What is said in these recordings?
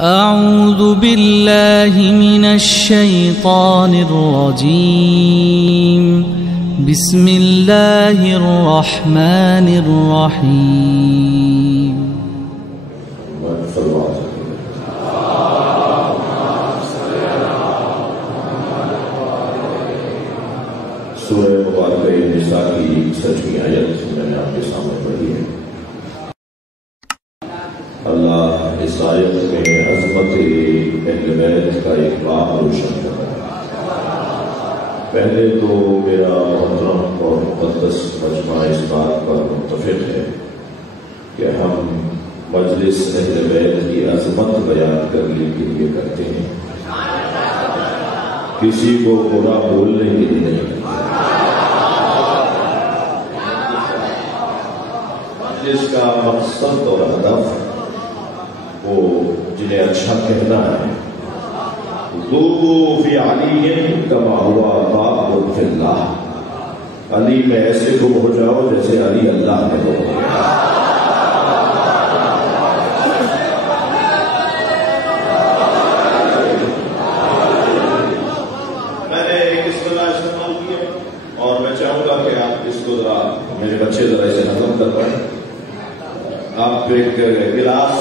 أعوذ بالله من الشيطان الرجيم بسم الله الرحمن الرحيم سورہ مبارکہ نساء کی 7ویں آیت میں نے آپ کے سامنے پڑھی ہے۔ اللہ اس آیت میں عظمت اہل بیت کا ایک باب روشن کر رہا ہے۔ پہلے تو میرا محترم اور مقدس مجمع اس بات پر متفق ہے کہ ہم مجلس اہل بیت کی عظمت بیان کرنے کے لیے کرتے ہیں، کسی کو برا بولنے کے لیے نہیں۔ جس کا مقصد اور ہدف وہ جنہیں اچھا کہنا ہے، ذوقوا فی علی کما ہوا باب فی اللہ، علی میں ایسے گم ہو جاؤ جیسے علی اللہ میں گم ہو گیا۔ میں نے ایک اصطلاح استعمال کی ہے اور میں چاہوں گا کہ آپ اس کو ذرا میرے بچے ذرا اسے ختم کر پائیں۔ آپ ایک گلاس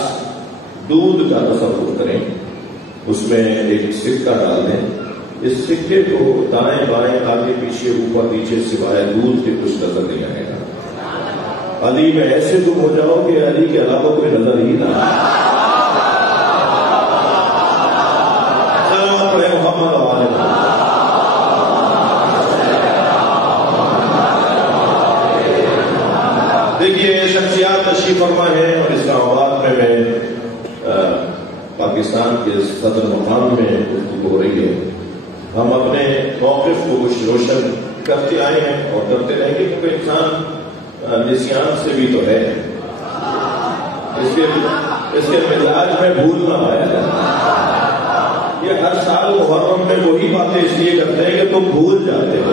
دودھ کا تصور کریں، اس میں ایک سکہ ڈال دیں، اس سکے کو دائیں بائیں آگے پیچھے اوپر نیچے سوائے دودھ کے کچھ نظر نہیں آئے گا۔ علی میں ایسے تم ہو جاؤ کہ علی کے علاوہ کوئی نظر ہی نہ آئے۔ محمد دیکھیے شخصیات تشریف فرما ہے اور اسلام آباد میں پاکستان کے صدر مقام میں گفتگو ہو رہی ہے۔ ہم اپنے موقف کو کچھ روشن کرتے آئے ہیں اور کرتے رہیں گے، کیونکہ انسان نسیان سے بھی تو ہے، اس کے مزاج میں بھولنا ہے۔ یہ ہر سال محرم میں وہی باتیں اس لیے کرتے ہیں کہ تم بھول جاتے ہو۔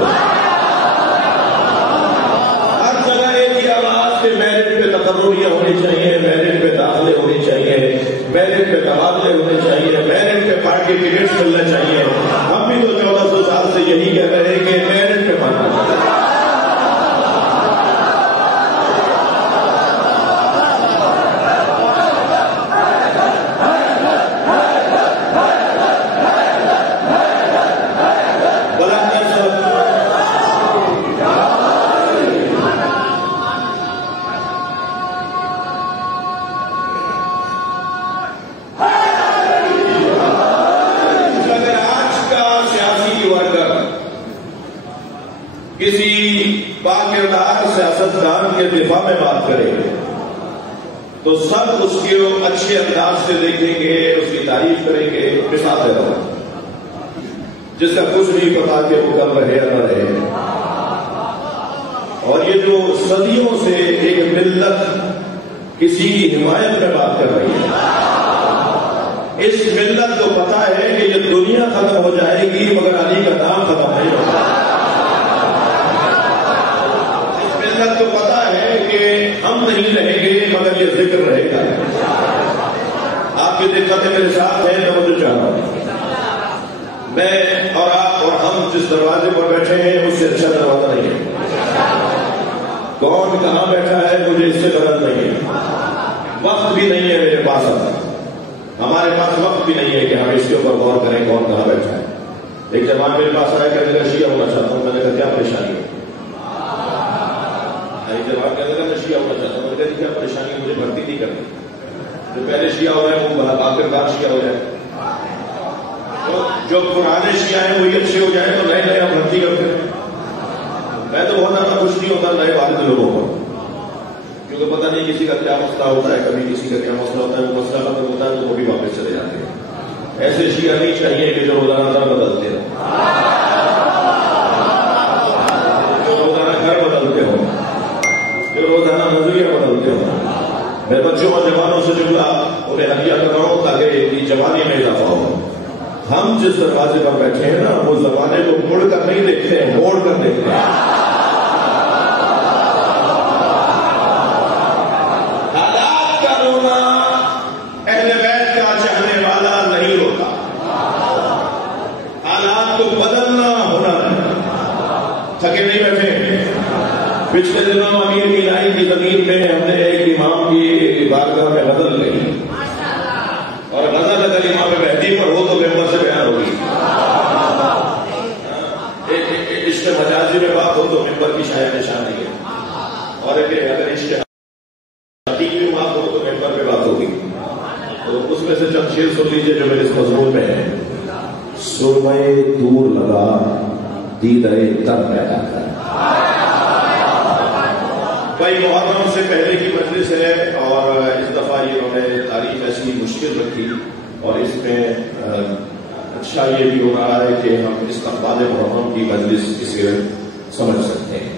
میرٹ پہ تقرریاں ہونی چاہیے، میرٹ پہ داخلے ہونی چاہیے، میرٹ پہ تبادلے ہونے چاہیے، میرٹ پہ پارٹی ٹکٹس ملنے چاہیے۔ ہم بھی تو 1400 سال سے یہی کہہ رہے ہیں کہ میرٹ پہ ماننا چاہیے۔ کسی باکردار سیاستدان کے دفاع میں بات کریں تو سب اس کے اچھے انداز سے دیکھیں گے، اس کی تعریف کریں گے، مثال دے رہا ہوں، جس کا کچھ نہیں پتا کہ وہ کب رہے یا نہ رہے۔ اور یہ جو صدیوں سے ایک ملت کسی حمایت میں بات کر رہی ہے، اس ملت کو پتا ہے کہ یہ دنیا ختم ہو جائے گی مگر علی کا نام ختم نہیں ہوگا۔ تو پتا ہے کہ ہم نہیں رہیں گے مگر یہ ذکر رہے گا۔ آپ کی دقتیں میرے ساتھ ہیں، میں مجھے چاہ رہا ہوں میں اور آپ اور ہم جس دروازے پر بیٹھے ہیں اس سے اچھا دروازہ نہیں ہے۔ کون کہاں بیٹھا ہے مجھے اس سے غرض نہیں ہے، وقت بھی نہیں ہے میرے پاس، ہمارے پاس وقت بھی نہیں ہے کہ ہم اس کے اوپر غور کریں کون کہاں بیٹھا ہے۔ ایک جوان میرے پاس آیا کہ میں شیعہ ہونا چاہتا ہوں، میں نے کہا کیا پریشانی ہے؟ جب آپ کہتے ہیں میں شیعہ ہونا چاہتا ہوں، میں کہتے ہیں کیا پریشانی مجھے بھرتی نہیں کرنی، جو پہلے شیعہ ہو رہے ہیں وہ آخرکار شیعہ ہو جائے، جو پرانے شیعہ ہیں وہی اچھے ہو جائیں تو نئے نئے ہم بھرتی کرتے ہیں۔ میں تو بہت زیادہ خوش نہیں ہوتا نئے والد لوگوں کو، کیونکہ پتہ نہیں کسی کا کیا مسئلہ ہوتا ہے، کبھی کسی کا کیا مسئلہ ہوتا ہے، وہ مسئلہ ختم ہوتا ہے تو وہ بھی واپس چلے جاتے ہیں۔ ایسے شیعہ نہیں چاہیے کہ جو روزانہ در بدلتے ہیں، جو روزانہ گھر بدلتے ہوں، جو روزانہ نظریہ بدلتے ہوں۔ میں بچوں اور جوانوں سے جملہ انہیں ہدیہ کر رہا ہوں تاکہ جوانی میں اضافہ ہو۔ ہم جس دروازے پر بیٹھے ہیں نا، وہ زمانے کو مڑ کر نہیں دیکھتے ہیں، موڑ کر دیکھتے ہیں۔ حالات کا رونا اہل بیت کا چاہنے والا کو بدلنا ہونا ہے. تھکے نہیں بیٹھے. پچھلے دنوں امیر الہی کی زمین میں ہم نے ایک امام کی بارگاہ میں غزل لگی اور غزل اگر امام مہدی پر ہو تو ممبر سے بیان ہوگی. عشق مجازی میں بات ہو تو ممبر کی شاید نشان نہیں ہے. اور اگر عشق حقیقی میں بات ہو تو ممبر پہ بات ہوگی. تو اس میں سے چند شعر سن لیجیے جو میرے اس مضمون میں ہے. سرمے دور لگا دیدہ تر پیدا کر. بھائی محرم سے پہلے کی مجلس ہے اور اس دفعہ انہوں نے تاریخ ایسی مشکل رکھی اور اس میں اچھا یہ بھی ہو رہا ہے کہ ہم استقبال محرم کی مجلس اسے سمجھ سکتے ہیں.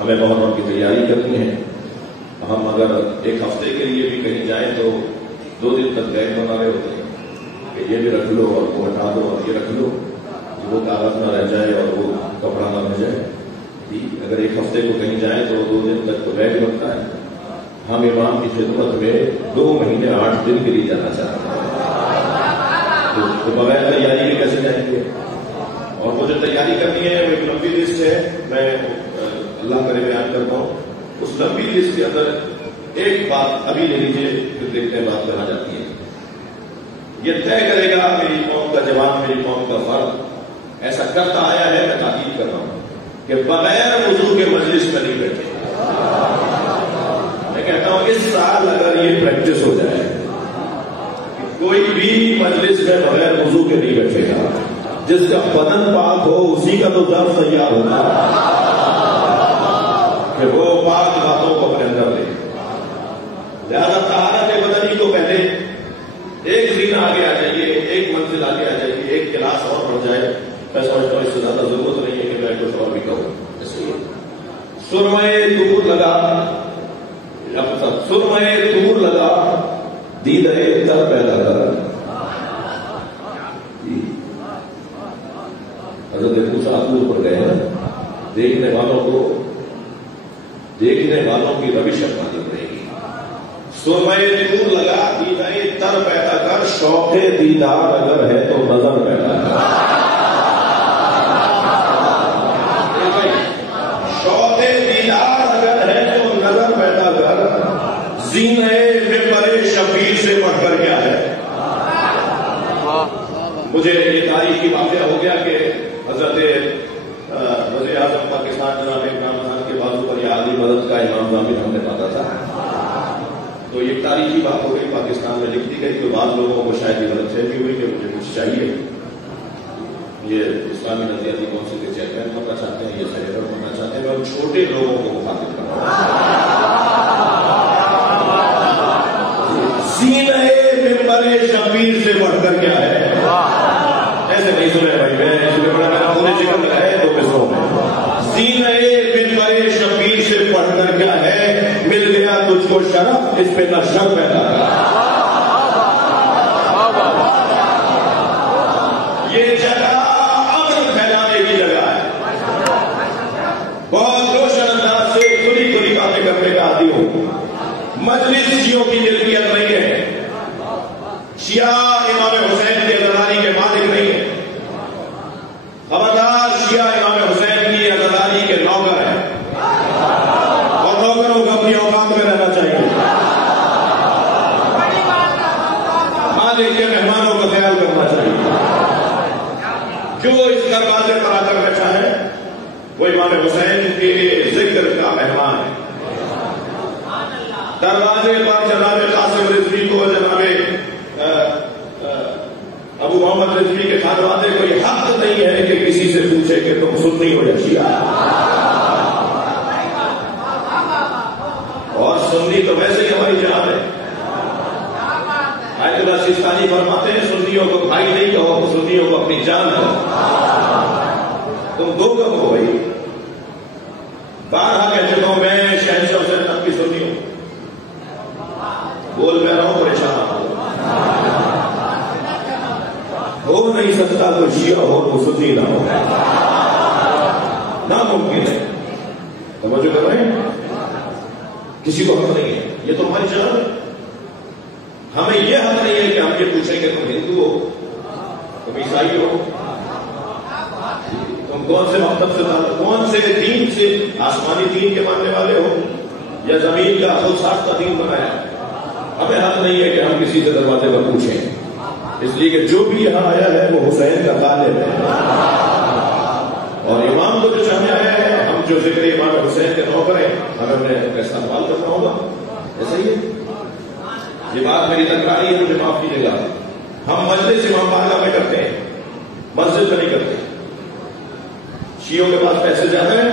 ہمیں محرم کی تیاری کرنی ہے. ہم اگر ایک ہفتے کے لیے بھی کہیں جائیں تو 2 دن تک بیگ بنا رہے ہوتے ہیں کہ یہ بھی رکھ لو اور وہ ہٹا دو اور یہ رکھ لو کہ وہ کاغذ نہ رہ جائے اور وہ کپڑا نہ رہ جائے. اگر ایک ہفتے کو کہیں جائیں تو 2 دن تک تو بیگ لگتا ہے. ہم امام کی خدمت میں 2 مہینے 8 دن کے لیے جانا چاہتے ہیں. تو بغیر تیاری کے کیسے جائیں گے؟ اور وہ جو تیاری کرنی ہے وہ ایک لمبی لسٹ ہے. میں اللہ کرے بیان کرتا ہوں. اس لمبی لسٹ کے اندر ایک بات ابھی لے لیجیے پھر دیکھتے ہیں بات کہاں جاتی ہے. یہ طے کرے گا میری قوم کا جوان, میری قوم کا فرد ایسا کرتا آیا ہے. میں تاکید کر رہا ہوں کہ بغیر وضو کے مجلس میں نہیں بیٹھے. میں کہتا ہوں اس سال اگر یہ پریکٹس ہو جائے کہ کوئی بھی مجلس میں بغیر وضو کے نہیں بیٹھے گا. جس کا بدن پاک ہو اسی کا تو ظرف تیار ہوگا کہ وہ پاک باتوں کو اپنے اندر لے. لہٰذا طہارت بدنی کو پہلے ایک دن آگے آ جائیے, ایک منزل آگے آ جائیے, ایک کلاس اور بڑھ جائے. میں سمجھتا ہوں اس سے زیادہ ضرورت نہیں ہے کہ میں کچھ اور بھی کہوں. سرمے دور لگا, سرمے دور لگا دیدہ تر پیدا کر. حضرت موسیٰ دور پر گئے ہیں. دیکھنے والوں کی روش اپنانی پڑے گی. سرمے دور لگا دیدہ تر پیدا کر. شوق دیدار اگر ہے تو نظر پیدا کر. شوق دیدار اگر ہے تو نظر پیدا کر. زینے ممبر شبیر سے بڑھ کر کیا ہے. مجھے یہ تاریخی واقعہ ہو گیا کہ حضرت وزیر اعظم پاکستان جناب عمران خان کے بازو پر یہ عالی مدد کا امام ضامن ہم نے پاتا تھا. تو یہ تاریخی بات ہو گئی, پاکستان میں لکھ دی گئی. تو بعض لوگوں کو شاید یہ غلط فہمی ہوئی کہ مجھے کچھ چاہیے. یہ اسلامی نظریاتی کونسل کے چیئرمین بننا چاہتے ہیں, یہ سیکرٹری بننا چاہتے ہیں. میں ان چھوٹے لوگوں کو مخاطب کر رہا ہوں. سینہ ممبر شبیر سے بڑھ کر کیا ہے. ایسے نہیں سنے بھائی, میں پورے ذکر لگائے 2 قصوں میں. سینہ ممبر شبیر سے بڑھ کر کیا ہے. مل گیا تجھ کو شرف, اس پہ نہ شک پیدا کر. یہ جگہ امن پھیلانے کی جگہ ہے. بہت روشن انداز سے کھلی کھلی باتیں کرنے کا عادی ہوں. مجلس شیعوں کی ملکیت نہیں ہے. شیعہ امام حسین کے عزاداری کے مالک نہیں ہے. خبردار, شیعہ امام حسین کی عزاداری کے نوکر ہیں اور نوکروں کو اپنی اوقات میں رہنا چاہیے. مالک کے مہمانوں کا خیال کرنا چاہیے. جو اس دروازے پر آ کر بیٹھا ہے وہ امام حسین کے ذکر کا مہمان ہے. دروازے پر جناب قاسم رضوی کو, جناب ابو محمد رضوی کے خانوادے کو یہ حق نہیں ہے کہ کسی سے پوچھے کہ تم سنی ہو یا شیعہ. اور سنی تو ویسے ہی ہماری جان ہے. آیت اللہ سیستانی فرماتے ہیں سنیوں کو بھائی نہیں کہو, سنیوں کو اپنی جان کہو. تم 2 کب ہو بھائی. بارہا کہہ چکا ہوں میں شہنشاہ حسین نقوی سنی ہوں. بول میں رہا ہوں, پریشان ہو نہیں سکتا تو شیعہ ہو تو سنی نہ ہو. ناممکن ہے. توجہ کر رہے ہیں. کسی کو حق نہیں ہے. یہ تو ہماری جان ہے. ہمیں یہ حق نہیں ہے کہ ہم یہ پوچھیں کہ تم ہندو ہو, تم عیسائی ہو, کون سے مقصد سے تعلق، کون سے دین سے، آسمانی دین کے ماننے والے ہو یا زمین کا خود ساختہ دین بنایا؟ ہمیں حق نہیں ہے کہ ہم کسی سے دروازے پر پوچھیں، اس لیے کہ جو بھی یہاں آیا ہے وہ حسین کا طالب ہے، اور امام کو جو چاہنے آیا ہے، ہم جو ذکر امام حسین کے نوکر ہیں، ہمیں انہیں کیسا سوال کرنا ہوگا؟ ایسا ہی ہے، یہ بات میری تکراری ہے، مجھے معاف کیجیے گا۔ ہم مجلس امام بارگاہ میں کرتے ہیں، مسجد میں نہیں کرتے۔ شیعوں کے پاس پیسے زیادہ ہیں،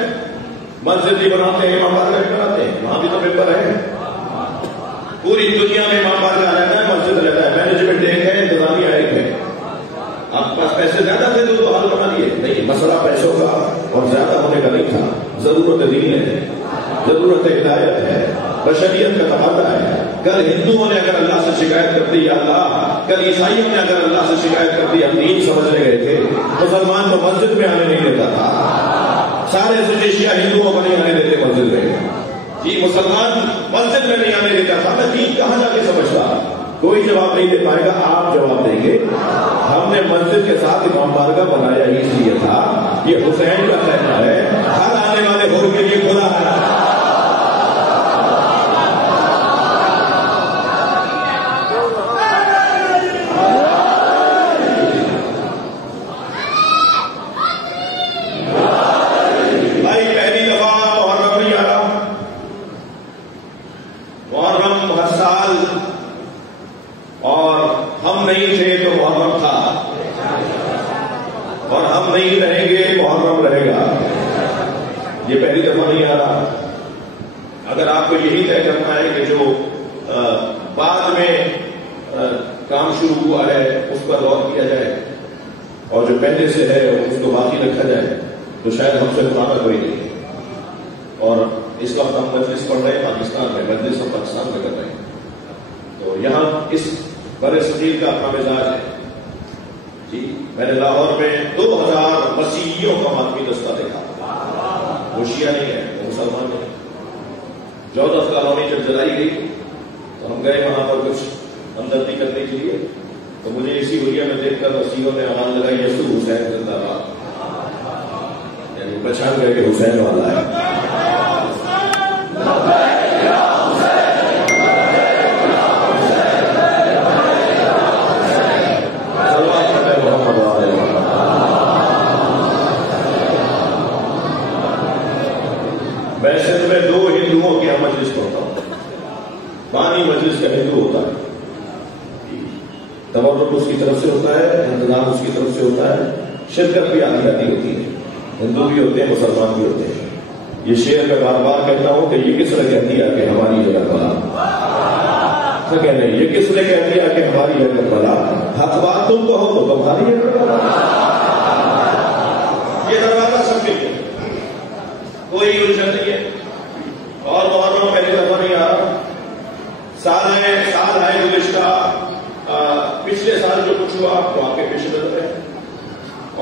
مسجد بھی بناتے ہیں، امام بارگاہ بھی بناتے ہیں، وہاں بھی تو ممبر ہے۔ پوری دنیا میں امام بارگاہ رہتا ہے، مسجد رہتا ہے، مینجمنٹ ایک ہے، انتظامیہ ایک ہے۔ آپ کے پاس پیسے زیادہ تھے تو حل بنا لیے، نہیں، مسئلہ پیسوں کا اور زیادہ ہونے کا نہیں تھا، ضرورت دین ہے، ضرورت ہدایت ہے، بشریت کا تقاضا ہے۔ کل ہندوؤں نے اگر اللہ سے شکایت کر دی، یا اللہ، کل عیسائیوں نے اگر اللہ سے شکایت کر دی، ہم دین سمجھنے گئے تھے، مسلمان کو مسجد میں آنے نہیں دیتا تھا، سارے شیعہ ہندوؤں کو نہیں آنے دیتے مسجد میں، جی مسلمان مسجد میں نہیں آنے دیتا تھا، میں دین کہاں جا کے سمجھتا؟ کوئی جواب نہیں دے پائے گا، آپ جواب دیں گے۔ ہم نے مسجد کے ساتھ امام بارگاہ بنایا ہی اس لیے تھا، یہ حسین کا کہنا ہے، ہر آنے والے ہور کے لیے کھلا ہے۔ بھائی پہلی دفعہ محرم نہیں آ رہا، محرم ہر سال، اور ہم نہیں تھے تو محرم تھا، اور ہم نہیں رہیں گے محرم رہے گا، یہ پہلی دفعہ نہیں آ رہا۔ اگر آپ کو یہی طے کرنا ہے کہ جو بعد میں کام شروع ہوا ہے اس پر غور کیا جائے، اور جو پہلے سے ہے اس کو باقی رکھا جائے، تو شاید ہم سے پرانا کوئی نہیں ہے۔ اور اس وقت ہم مجلس پڑھ رہے ہیں پاکستان میں، مجلس ہم پاکستان میں کر رہے ہیں، تو یہاں اس بر صغیر کا اپنا مزاج ہے۔ جی میں نے لاہور میں 2000 مسیحیوں کا ماتمی دستہ دیکھا، وہ شیعہ نہیں ہے، وہ مسلمان نہیں ہے۔ جودھ کالونی جب جلائی گئی تو ہم گئے وہاں پر کچھ ہمدردی کرنے کے لیے، تو مجھے اسی ایریا میں دیکھ کر مسیحیوں نے آواز لگائی، یسوع حسین زندہ باد، یعنی پہچان گئے کہ حسین والا ہے۔ میں صرف میں 2 ہندوؤں کے مجلس پڑھتا ہوں، بانی مجلس کا ہندو ہوتا ہے، تبرک اس کی طرف سے ہوتا ہے، انتظام اس کی طرف سے ہوتا ہے، شرکت بھی آدھی آدھی ہوتی ہے، ہندو بھی ہوتے ہیں، مسلمان بھی ہوتے ہیں۔ یہ شعر میں بار بار کہتا ہوں کہ یہ کس نے کہہ دیا کہ ہماری جگہ بلا، کہ نہیں، یہ کس نے کہہ دیا کہ ہماری جگہ بلا، حق بات تم کہو تو تمہاری جگہ بلا، یہ دروازہ سب کے لیے، کوئی الجھن نہیں ہے۔ اور محرم پہلی دفعہ نہیں آ رہا، سال ہے گزشتہ، پچھلے سال جو کچھ ہوا وہ آپ کے پیش نظر ہے،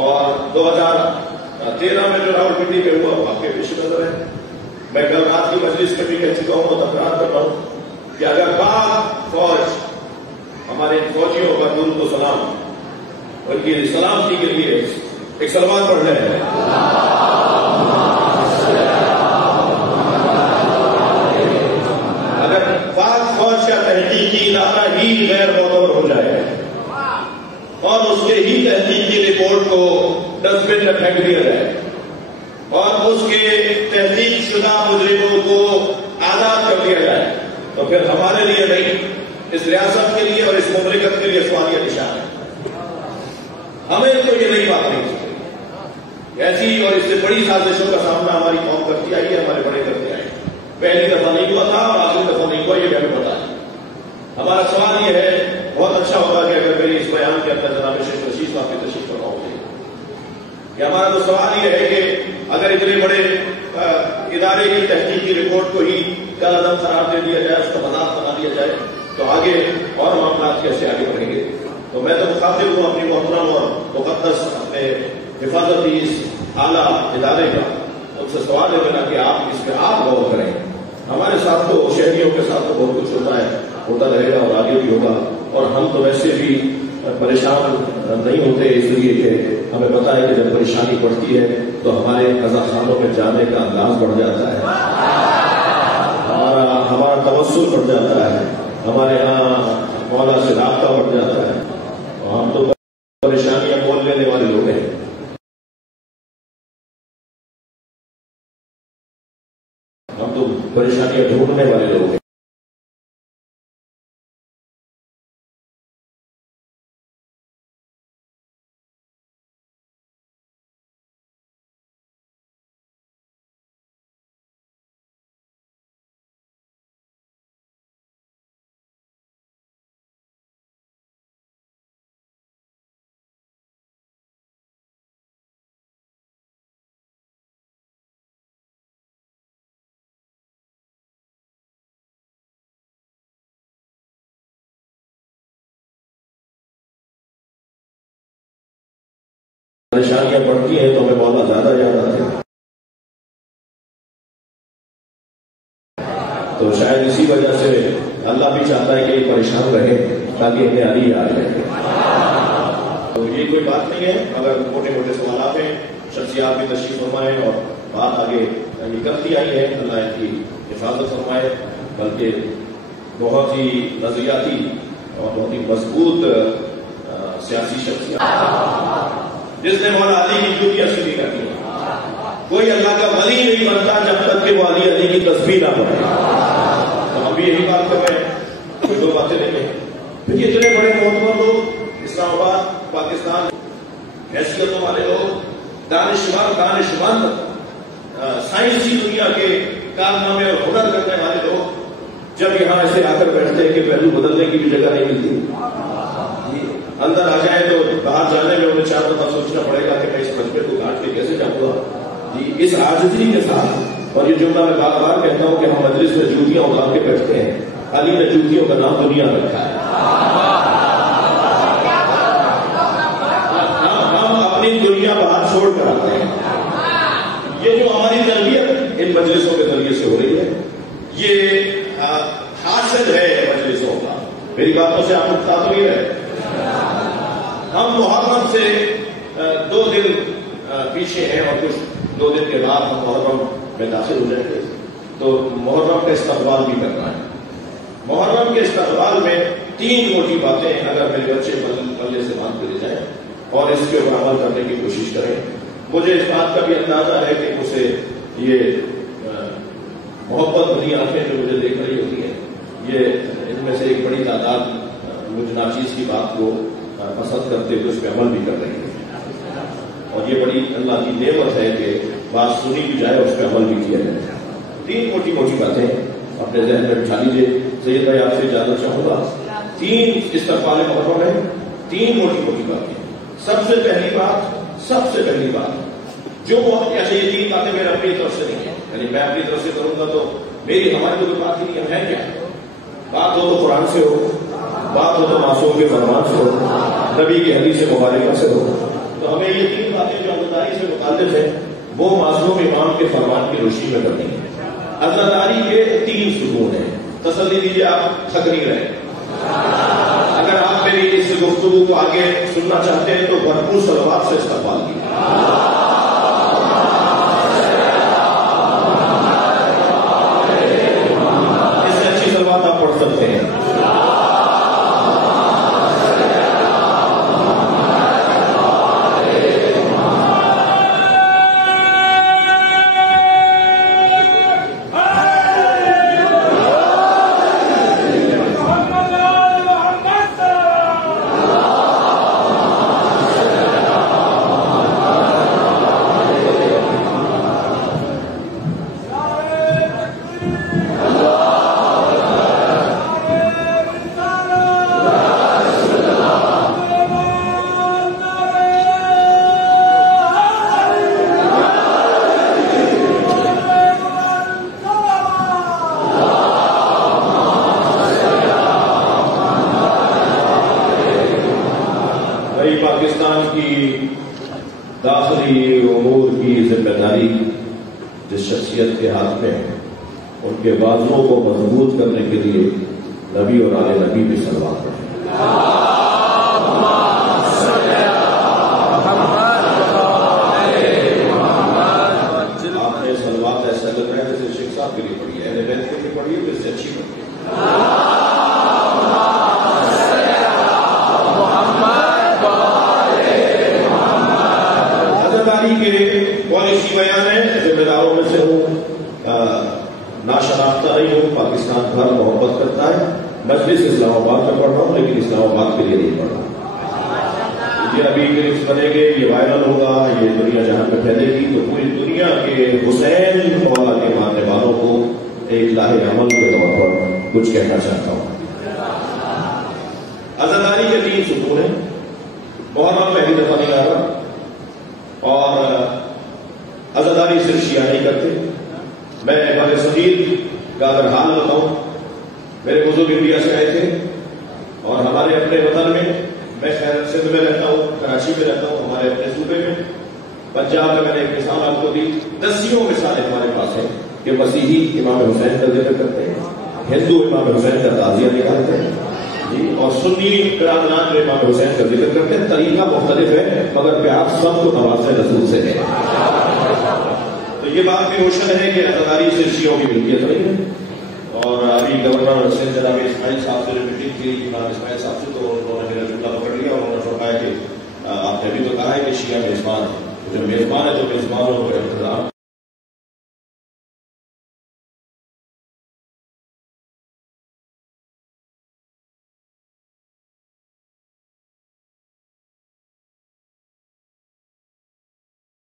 اور 2013 میں جو راول پنڈی پہ ہوا وہ آپ کے پیش نظر ہے۔ میں کل رات کی مجلس میں بھی کہہ چکا ہوں اور تکرار کر رہا ہوں کہ اگر پاک فوج ہمارے فوجیوں کا درود و سلام، ان کی سلامتی کے لیے ایک سلمان پڑھ رہے ہیں، اگر پاک فوج کا تحقیقی ادارہ ہی غیر معتبر ہو جائے اور اس کے ہی تحقیقی رپورٹ کو ڈسٹ بن میں پھینک دیا جائے اور اس کے تحقیق شدہ مجرموں کو آزاد کر دیا جائے، تو پھر ہمارے لیے نہیں، اس ریاست کے لیے اور اس مملکت کے لیے سوالیہ نشان ہے۔ ہمیں تو یہ نئی بات نہیں چاہیے، ایسی اور اس سے بڑی سازشوں کا سامنا ہماری قوم کرتی آئی ہے، ہمارے بڑے کرتے آئے، پہلی دفعہ نہیں ہوا تھا اور آخری دفعہ نہیں ہوا، یہ ہمیں پتا ہے۔ ہمارا سوال یہ ہے، بہت اچھا ہوگا کہ اگر میری اس بیان کے اندر جناب شیخ رشید صاحب کی تشریف فرما ہوگی، کہ ہمارا تو سوال یہ ہے کہ اگر اتنے بڑے ادارے کی تحقیقی رپورٹ کو ہی کل عدم قرار دے دیا جائے، اس کو مذاق بنا دیا جائے، تو آگے اور معاملات کیسے آگے بڑھیں گے؟ تو میں تو مخاطب ہوں اپنی محترم اور مقدس اپنے حفاظتی اس اعلیٰ ادارے کا، ان سے سوال ہے بنا کہ آپ اس پہ آپ غور کریں۔ ہمارے ساتھ تو شہریوں کے ساتھ تو بہت کچھ ہوتا ہے، ہوتا رہے گا اور آگے بھی ہوگا۔ اور ہم تو ویسے بھی پریشان نہیں ہوتے، اس لیے کہ ہمیں پتا ہے کہ جب پریشانی بڑھتی ہے تو ہمارے عزا خانوں میں جانے کا انداز بڑھ جاتا ہے، ہمارا توسل بڑھ جاتا ہے، ہمارے یہاں مولا سے رابطہ بڑھ جاتا ہے، اور ہم تو پریشانیاں مول لینے والے لوگ ہیں۔ ہم تو پریشانیاں ڈھونڈنے والے لوگ ہیں۔ پریشانیاں بڑھتی ہیں تو ہمیں مولا زیادہ یاد آتے ہیں، تو شاید اسی وجہ سے اللہ بھی چاہتا ہے کہ یہ پریشان رہے تاکہ انہیں علی یاد رہے۔ تو یہ کوئی بات نہیں ہے، اگر موٹے موٹے سوالات ہیں شخصیات بھی تشریف فرمائیں اور بات آگے نکلتی آئی ہے، اللہ ان کی حفاظت فرمائے، بلکہ بہت ہی نظریاتی اور بہت ہی مضبوط سیاسی شخصیات جس نے مولا علی کی جوتیاں سیدھی کر دی۔ کوئی اللہ کا ولی نہیں بنتا جب تک کہ وہ علی کی تسبیح نہ پڑھے۔ تو ہم بھی یہی بات کر رہے ہیں، کوئی دو باتیں نہیں ہیں۔ پھر اتنے بڑے معتبر لوگ اسلام آباد پاکستان حیثیتوں والے لوگ، دانشمند سائنسی دنیا کے کارنامے اور ہنر کرنے والے لوگ جب یہاں ایسے آ کر بیٹھتے ہیں کہ پہلو بدلنے کی بھی جگہ نہیں ملتی، اندر آ جائیں تو باہر جانے میں انہیں 4 دفعہ سوچنا پڑے گا کہ میں اس مجمے کو کاٹ کے کیسے جاؤں گا۔ جی اس عاجزی کے ساتھ، اور یہ جملہ میں بار بار کہتا ہوں کہ ہم مجلس میں جوتیاں اٹھا کے بیٹھتے ہیں، علی نے جوتیوں کا نام دنیا میں رکھا ہے۔ ہم اپنی دنیا باہر چھوڑ کر آتے ہیں۔ یہ جو ہماری تربیت ان مجلسوں کے ذریعے سے ہو رہی ہے، یہ حاصل ہے مجلسوں کا۔ میری باتوں سے آپ کو بتا تو یہ ہے، ہم محرم سے 2 دن پیچھے ہیں اور کچھ 2 دن کے بعد ہم محرم میں داخل ہو جائیں گے، تو محرم کا استقبال بھی کرنا ہے۔ محرم کے استقبال میں 3 موٹی باتیں اگر میرے بچے پلے سے باندھ کے لے جائیں اور اس کے اوپر عمل کرنے کی کوشش کریں، مجھے اس بات کا بھی اندازہ ہے کہ اسے یہ محبت بھری آنکھیں جو مجھے دیکھ رہی ہوتی ہیں، یہ ان میں سے ایک بڑی تعداد مجھ ناچیز کی بات کو پسند کرتے ہوئے اس پہ عمل بھی کر رہی ہے، اور یہ بڑی اللہ کی نعمت ہے کہ بات سنی بھی جائے اور اس پہ عمل بھی کیا جائے۔ 3 موٹی باتیں اپنے ذہن میں بٹھا لیجیے۔ سید بھائی آپ سے اجازت چاہوں گا، 3 استقبال محرم ہے، 3 موٹی باتیں۔ سب سے پہلی بات جو ایسے یہ 3 باتیں میرے اپنی طرف سے نہیں ہیں، یعنی میں اپنی طرف سے کروں گا تو میری ہماری کوئی بات ہی نہیں ہے۔ کیا بات ہو تو قرآن سے ہو، بات ہو تو معصوم کے فرمان سے ہو، نبی کی حدیث مبارکہ سے ہو، تو ہمیں یہ 3 باتیں جو عزاداری سے متعلق ہیں وہ معصوم امام کے فرمان کی روشنی میں کرنی ہے۔ عزاداری کے 3 ستون ہیں، تسلی دیجیے، آپ تھک نہیں رہے۔ اگر آپ میری اس گفتگو کو آگے سننا چاہتے ہیں تو بھرپور صلوات سے استقبال کیجیے۔ اس سے اچھی صلوات آپ پڑھ سکتے ہیں۔ پاکستان کی داخلی امور کی ذمہ داری جس شخصیت کے ہاتھ میں ہے، ان کے بازوؤں کو مضبوط کرنے کے لیے نبی اور آل نبی بھی صلوات پڑھیں۔ آپ نے سلوات ایسا لگ رہا ہے جیسے شیخ صاحب کے لیے پڑھی ہے، اہل بیت کے لیے پڑھی ہے تو اس سے اچھی پڑھی ہے۔ عزاداری کے پالیسی بیان ہے، ذمہ داروں میں سے ہوں، ناشناختہ نہیں ہوں، پاکستان بھر محبت کرتا ہے، مجلس اسلام آباد میں پڑھ رہا ہوں لیکن اسلام آباد کے لیے نہیں پڑھ رہا۔ یہ ابھی کلپس بنے گے، یہ وائرل ہوگا، یہ دنیا جہاں پہ پھیلے گی تو پوری دنیا کے حسین مولا کے ماننے والوں کو ایک لاہے عمل کے طور پر کچھ کہنا چاہتا ہوں۔ عزاداری کے 3 ستون ہیں، محرم پہلی دفعہ نہیں آ رہا، اور عزاداری صرف شیعہ نہیں کرتے۔ میں بر صغیر کا اگر حال بتاؤں، میرے بزرگ انڈیا سے آئے تھے اور ہمارے اپنے وطن میں خیر سندھ میں رہتا ہوں، کراچی میں رہتا ہوں، ہمارے اپنے صوبے میں پنجاب میں، میں نے ایک مثال آپ کو دی، دسیوں مثالیں ہمارے پاس ہیں کہ مسیحی امام حسین کا ذکر کرتے ہیں، ہندو امام حسین کا تعزیہ نکالتے ہیں جی، اور سنی برادران جو امام حسین کا ذکر کرتے ہیں۔ طریقہ مختلف ہے مگر پیار سب کو نواز رسول سے ہے۔ تو یہ بات بھی روشن ہے کہ عزاداری صرف شیعوں کی ملکیت نہیں ہے۔ اور ابھی گورنر سندھ جناب اسماعیل صاحب سے میٹنگ کی، امام اسماعیل صاحب سے، تو انہوں نے میرا جملہ پکڑ لیا اور انہوں نے فرمایا کہ آپ نے بھی تو کہا ہے کہ شیعہ میزبان ہے، جو میزبان ہے تو میزبانوں کو احترام۔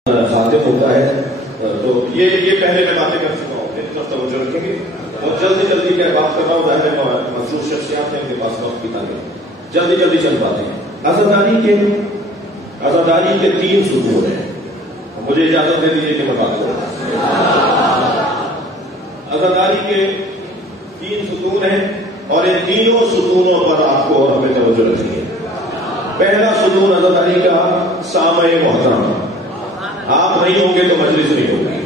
خاتم ہوتا ہے تو یہ پہلے میں باتیں کر چکا ہوں، اتنا توجہ رکھیں گے اور جلدی کیا بات کر رہا ہوں، ظاہر ہے مخصوص شخصیات ہیں ان کے پاس وقت کی تعلیم، جلدی چل باتیں ہیں۔ عزاداری کے 3 ستون ہیں، مجھے اجازت دے دیجیے کہ میں بات کروں۔ عزاداری کے 3 ستون ہیں اور ان تینوں ستونوں پر آپ کو اور ہمیں توجہ رکھنی ہے۔ پہلا ستون عزاداری کا سامع محترم، آپ نہیں ہوں گے تو مجلس نہیں ہوگی،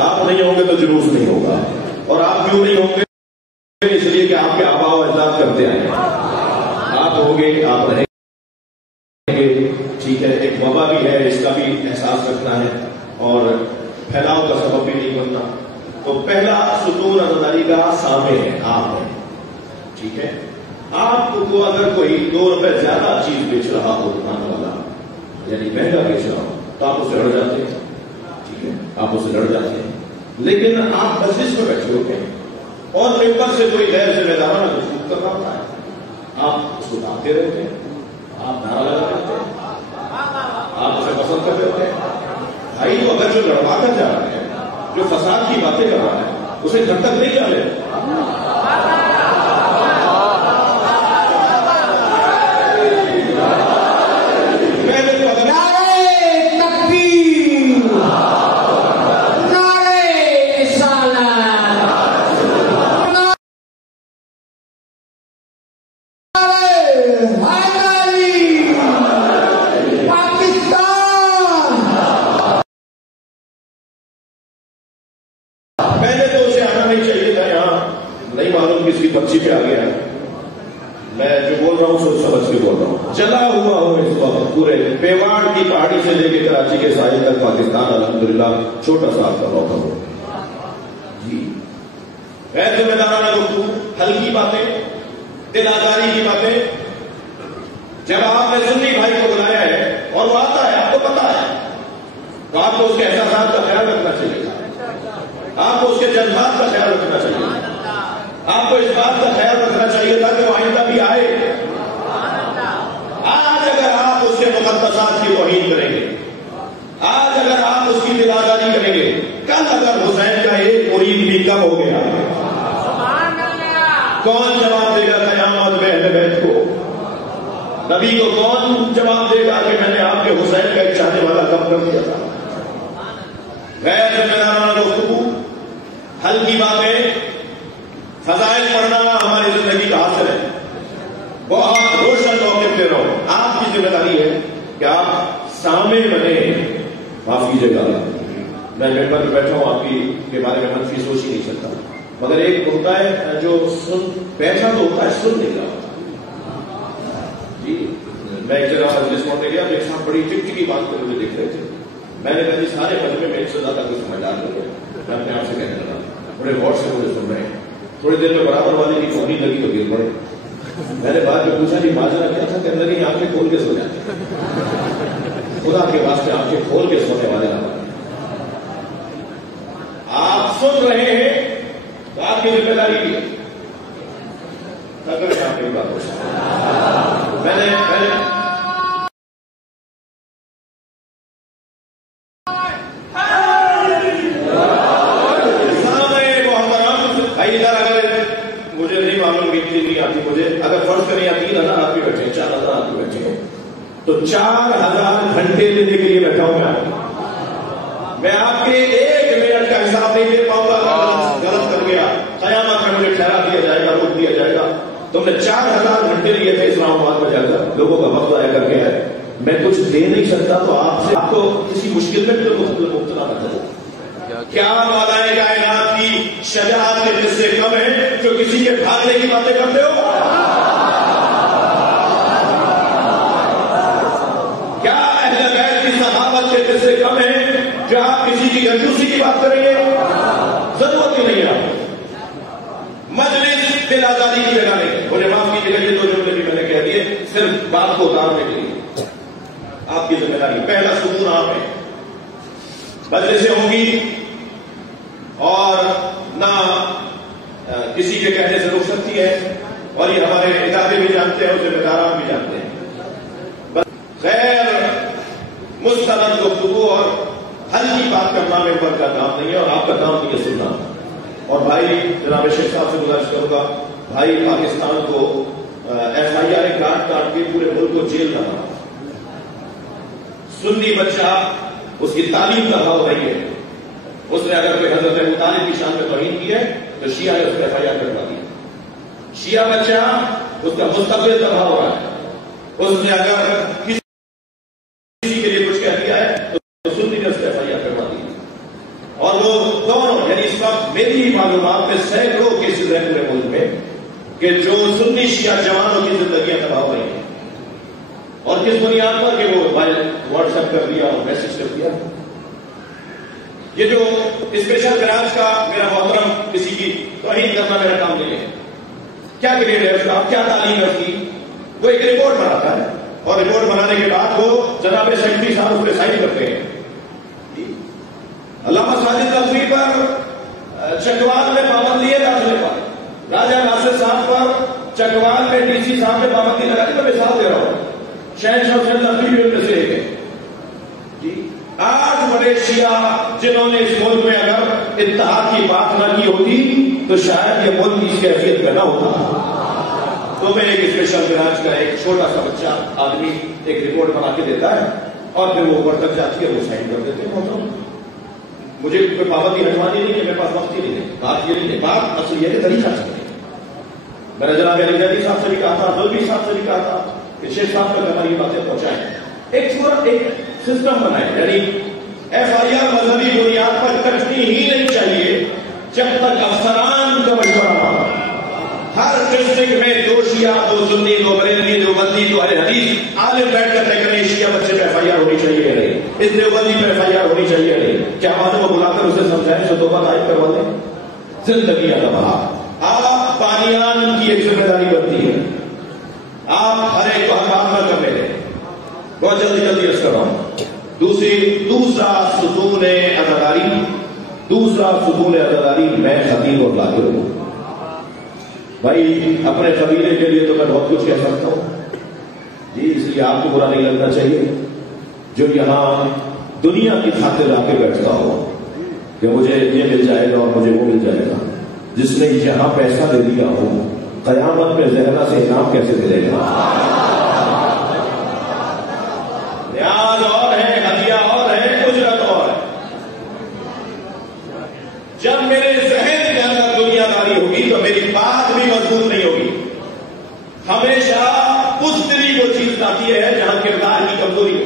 آپ نہیں ہوں گے تو جلوس نہیں ہوگا، اور آپ کیوں نہیں ہوں گے؟ اس لیے کہ آپ کے آبا و اجداد کرتے آئے، آپ ہوں گے، آپ رہیں گے، ٹھیک ہے۔ ایک وبا بھی ہے، اس کا بھی احساس رکھنا ہے اور پھیلاؤ کا سبب بھی نہیں بننا۔ تو پہلا ستون عزاداری کا سامع ہے، آپ ہیں، ٹھیک ہے۔ آپ کو اگر کوئی 2 روپے زیادہ چیز بیچ رہا ہو دکان والا، یعنی مہنگا بیچ رہا ہو، تو آپ اسے لڑ جاتے ہیں، ٹھیک ہے، آپ اسے لڑ جاتے ہیں۔ لیکن آپ مجلس میں بیٹھے ہوتے ہیں اور ممبر سے کوئی غیر ذمہ دارانہ گفتگو کر رہا ہوتا ہے، آپ اس کو ڈانٹتے رہتے ہیں، آپ نعرہ لگا رہتے ہیں، آپ اسے پسند کر دیتے ہیں۔ بھائی تو اگر جو لڑوا کر جا رہا ہے، جو فساد کی باتیں کر رہا ہے، اسے گھر تک نہیں جانے۔ پہلے تو اسے آنا نہیں چاہیے تھا، یہاں نہیں معلوم کس کی پرچی پہ آ گیا، میں جو بول رہا ہوں سوچ سمجھ کے بول رہا ہوں۔ جلا ہوا ہوں اس وقت پورے پیواڑ کی پہاڑی سے لے کے کراچی کے ساحل تک پاکستان الحمدللہ چھوٹا سا آپ کا موقع ہو جی۔ غیر ذمہ دارانہ گفتگو، ہلکی باتیں، دل آزاری کی باتیں۔ جب آپ نے سنی بھائی کو بلایا ہے اور وہ آتا ہے، آپ کو پتا ہے، تو آپ کو اس کے احساسات کا خیال رکھنا چاہیے، آپ کو اس کے جذبات کا خیال رکھنا چاہیے، آپ کو اس بات کا خیال رکھنا چاہیے تھا کہ وہ آئندہ بھی آئے۔ آج اگر آپ اس کے مقدسات کی توہین کریں گے، آج اگر آپ اس کی دلاداری کریں گے، کل اگر حسین کا ایک مرید بھی کم ہو گیا، کون جواب دے گا قیامت میں اہل بیت کو؟ نبی کو کون جواب دے گا کہ میں نے آپ کے حسین کا ایک چاہنے والا کم کر دیا تھا؟ غیر ذمہ دارانہ گفتگو، ہلکی باتیں، فضائل پڑھنا ہماری زندگی کا حاصل ہے۔ بہت روشن موقف پہ رہو، آپ کی ذمہ داری ہے کہ آپ سامع بنے۔ معاف کیجیے گا، میں ممبر پہ بیٹھا ہوں، آپ کے بارے میں منفی سوچ ہی نہیں سکتا، مگر ایک ہوتا ہے جو بیٹھا تو ہوتا ہے، سن نہیں رہا ہوتا۔ میں ایک جگہ مجلس پڑھنے گیا تو ایک صاحب بڑی چکچکی بات کرتے ہوئے دیکھ رہے تھے. میں نے کہا جی سارے مجمے میں ایک سے زیادہ کوئی سمجھدار لوگ ہیں. میں اپنے آپ سے کہنے لگا بڑے غور سے مجھے سن رہے ہیں. تھوڑی دیر میں برابر والے کی کہانی لگی تو گر پڑے. میں نے بعد میں پوچھا جی ماجرا کیا تھا؟ کہنے لگے آنکھیں کھول کے سو جاتے. خدا کے واسطے آنکھیں کھول کے سونے والے آپ سن رہے ہیں تو آپ کی ذمہ داری بھی ہے. اگر آپ کی بات ہو میں نے مجھے نہیں معلوم گنتی نہیں آتی. مجھے اگر فرض کریں 3,000 آدمی بیٹھے 4,000 آدمی بیٹھے تو 4,000 گھنٹے لینے کے لیے بیٹھا ہوں میں آپ کے 1 منٹ کا حساب نہیں دے پاؤں گا. غلط کر گیا قیامت میں مجھے ٹھہرا دیا جائے گا، روک دیا جائے گا. تم نے 4,000 گھنٹے لیے تھے اسلام آباد میں جا کر لوگوں کا وقت ضائع کر کے ہے. میں کچھ دے نہیں سکتا تو آپ سے آپ کو کسی مشکل میں مبتلا نہ کرو. کیا مالائے کائنات کی شجاعت کے قصے کم ہیں جو کسی کے بھاگنے کی باتیں کرتے ہو؟ کیا اہل بیت کی صحابت کے قصے کم ہیں جو آپ کسی کی کنجوسی کی بات کریں گے؟ ضرورت ہی نہیں ہے. مجلس دل آزادی کی جگہ نہیں. مجھے معاف کیجیے گا یہ 2 جملے بھی میں نے کہہ دیے صرف بات کو اتارنے کے لیے. آپ کی ذمہ داری پہلا سکون آپ ہے. مجلسیں ہوں گی اور نہ کسی کے کہنے سے رک سکتی ہے اور یہ ہمارے ادارے بھی جانتے ہیں اور ذمہ داران بھی جانتے ہیں. غیر مستند گفتگو اور ہلکی بات کرنا میں اوپر کا کام نہیں ہے اور آپ کا کام نہیں ہے سننا. اور بھائی جناب شیخ صاحب سے گزارش کروں گا بھائی پاکستان کو FIR کاٹ کے پورے ملک کو جیل ڈالا. سنی بچہ اس کی تعلیم کا بھاؤ نہیں ہے. اس نے اگر کوئی حضرت ابو طالب کی شان میں توہین کی ہے تو شیعہ نے اس کو FIR کروا دی. شیعہ بچہ اس کا مستقبل تباہ ہو رہا ہے. اس نے اگر کسی کے لیے کچھ کہہ دیا ہے تو سنی نے اس کو FIR کروا دی. اور وہ دونوں یعنی اس وقت میری ہی معلومات میں سینکڑوں کیسز ہیں پورے ملک میں کہ جو سنی شیعہ جوانوں کی زندگیاں تباہ ہو رہی ہیں. اور کس بنیاد پر کہ وہ واٹس ایپ کر دیا اور میسج کر دیا. یہ جو اسپیشل برانچ کا میرا محترم کسی کی توہین کرنا میرا کام نہیں ہے. کیا گریڈ ہے اس کا؟ کیا تعلیم ہے اس کی؟ وہ ایک رپورٹ بناتا ہے اور رپورٹ بنانے کے بعد وہ جناب سیکرٹری صاحب اس پہ سائن کرتے ہیں. علامہ ساجد نقوی پر چکوال میں پابندی ہے داخلے پر. راجہ ناصر صاحب پر چکوال میں DC صاحب نے پابندی لگائی. میں مثال دے رہا ہوں. شہنشاہ حسین نقوی بھی ان میں سے ایک ہے. 8 بڑے شیعہ جنہوں نے اس ملک میں اگر اتحاد کی بات نہ کی ہوتی تو شاید یہ ملک اس کی حیثیت میں نہ ہوتا. تو میں ایک اسپیشل برانچ کا ایک چھوٹا سا بچہ آدمی ایک رپورٹ بنا کے دیتا ہے اور پھر وہ اوپر تک جاتی ہے وہ سائن کر دیتے ہیں. مجھے کوئی پابندی ہٹوانی نہیں ہے. میرے پاس وقت ہی نہیں ہے. بات یہ نہیں ہے. بات اصل یہ کہ طریقہ سے میں نے جناب علی زیدی صاحب سے بھی کہا تھا, بلبی صاحب سے بھی کہا تھا کہ شیخ صاحب تک ہماری باتیں پہنچائیں. ایک پورا ایک سسٹم بنائے. یعنی FIR مذہبی بنیاد پر کٹنی ہی نہیں چاہیے جب تک افسران کا مشورہ نہ ہو. ہر ڈسٹرکٹ میں 2 شیعہ 2 سنی 2 بریلوی 2 بندی 2 اہل حدیث عالم بیٹھ کر طے کریں شیعہ بچے پہ FIR ہونی چاہیے یا نہیں, اس دیوبندی پہ FIR ہونی چاہیے یا نہیں. کیا معلوم کو بلا کر اسے سمجھائیں جو توبہ طائب کروا دیں. زندگی تباہ. آپ بانیان کی ایک ذمہ داری بنتی ہے. آپ ہر ایک کو ہر کام نہ کرنے دیں. بہت جلدی عرض کر رہا ہوں. دوسرا ستون عزاداری میں خطیب اور لاہور ہوں. بھائی اپنے قبیلے کے لیے تو میں بہت کچھ کہہ سکتا ہوں جی, اس لیے آپ کو برا نہیں لگنا چاہیے جو یہاں دنیا کی خاطر آ کے بیٹھتا ہو کہ مجھے یہ مل جائے گا اور مجھے وہ مل جائے گا. جس نے یہاں پیسہ دے دیا ہو قیامت میں زہرا سے انعام کیسے ملے گا؟ نیاز اور ہے, ہدیہ اور ہے, اجرت اور ہے. جب میرے ذہن کے اندر دنیا داری ہوگی تو میری بات بھی مضبوط نہیں ہوگی. ہمیشہ بزدلی وہ چیز آتی ہے جہاں کردار کی کمزوری ہو.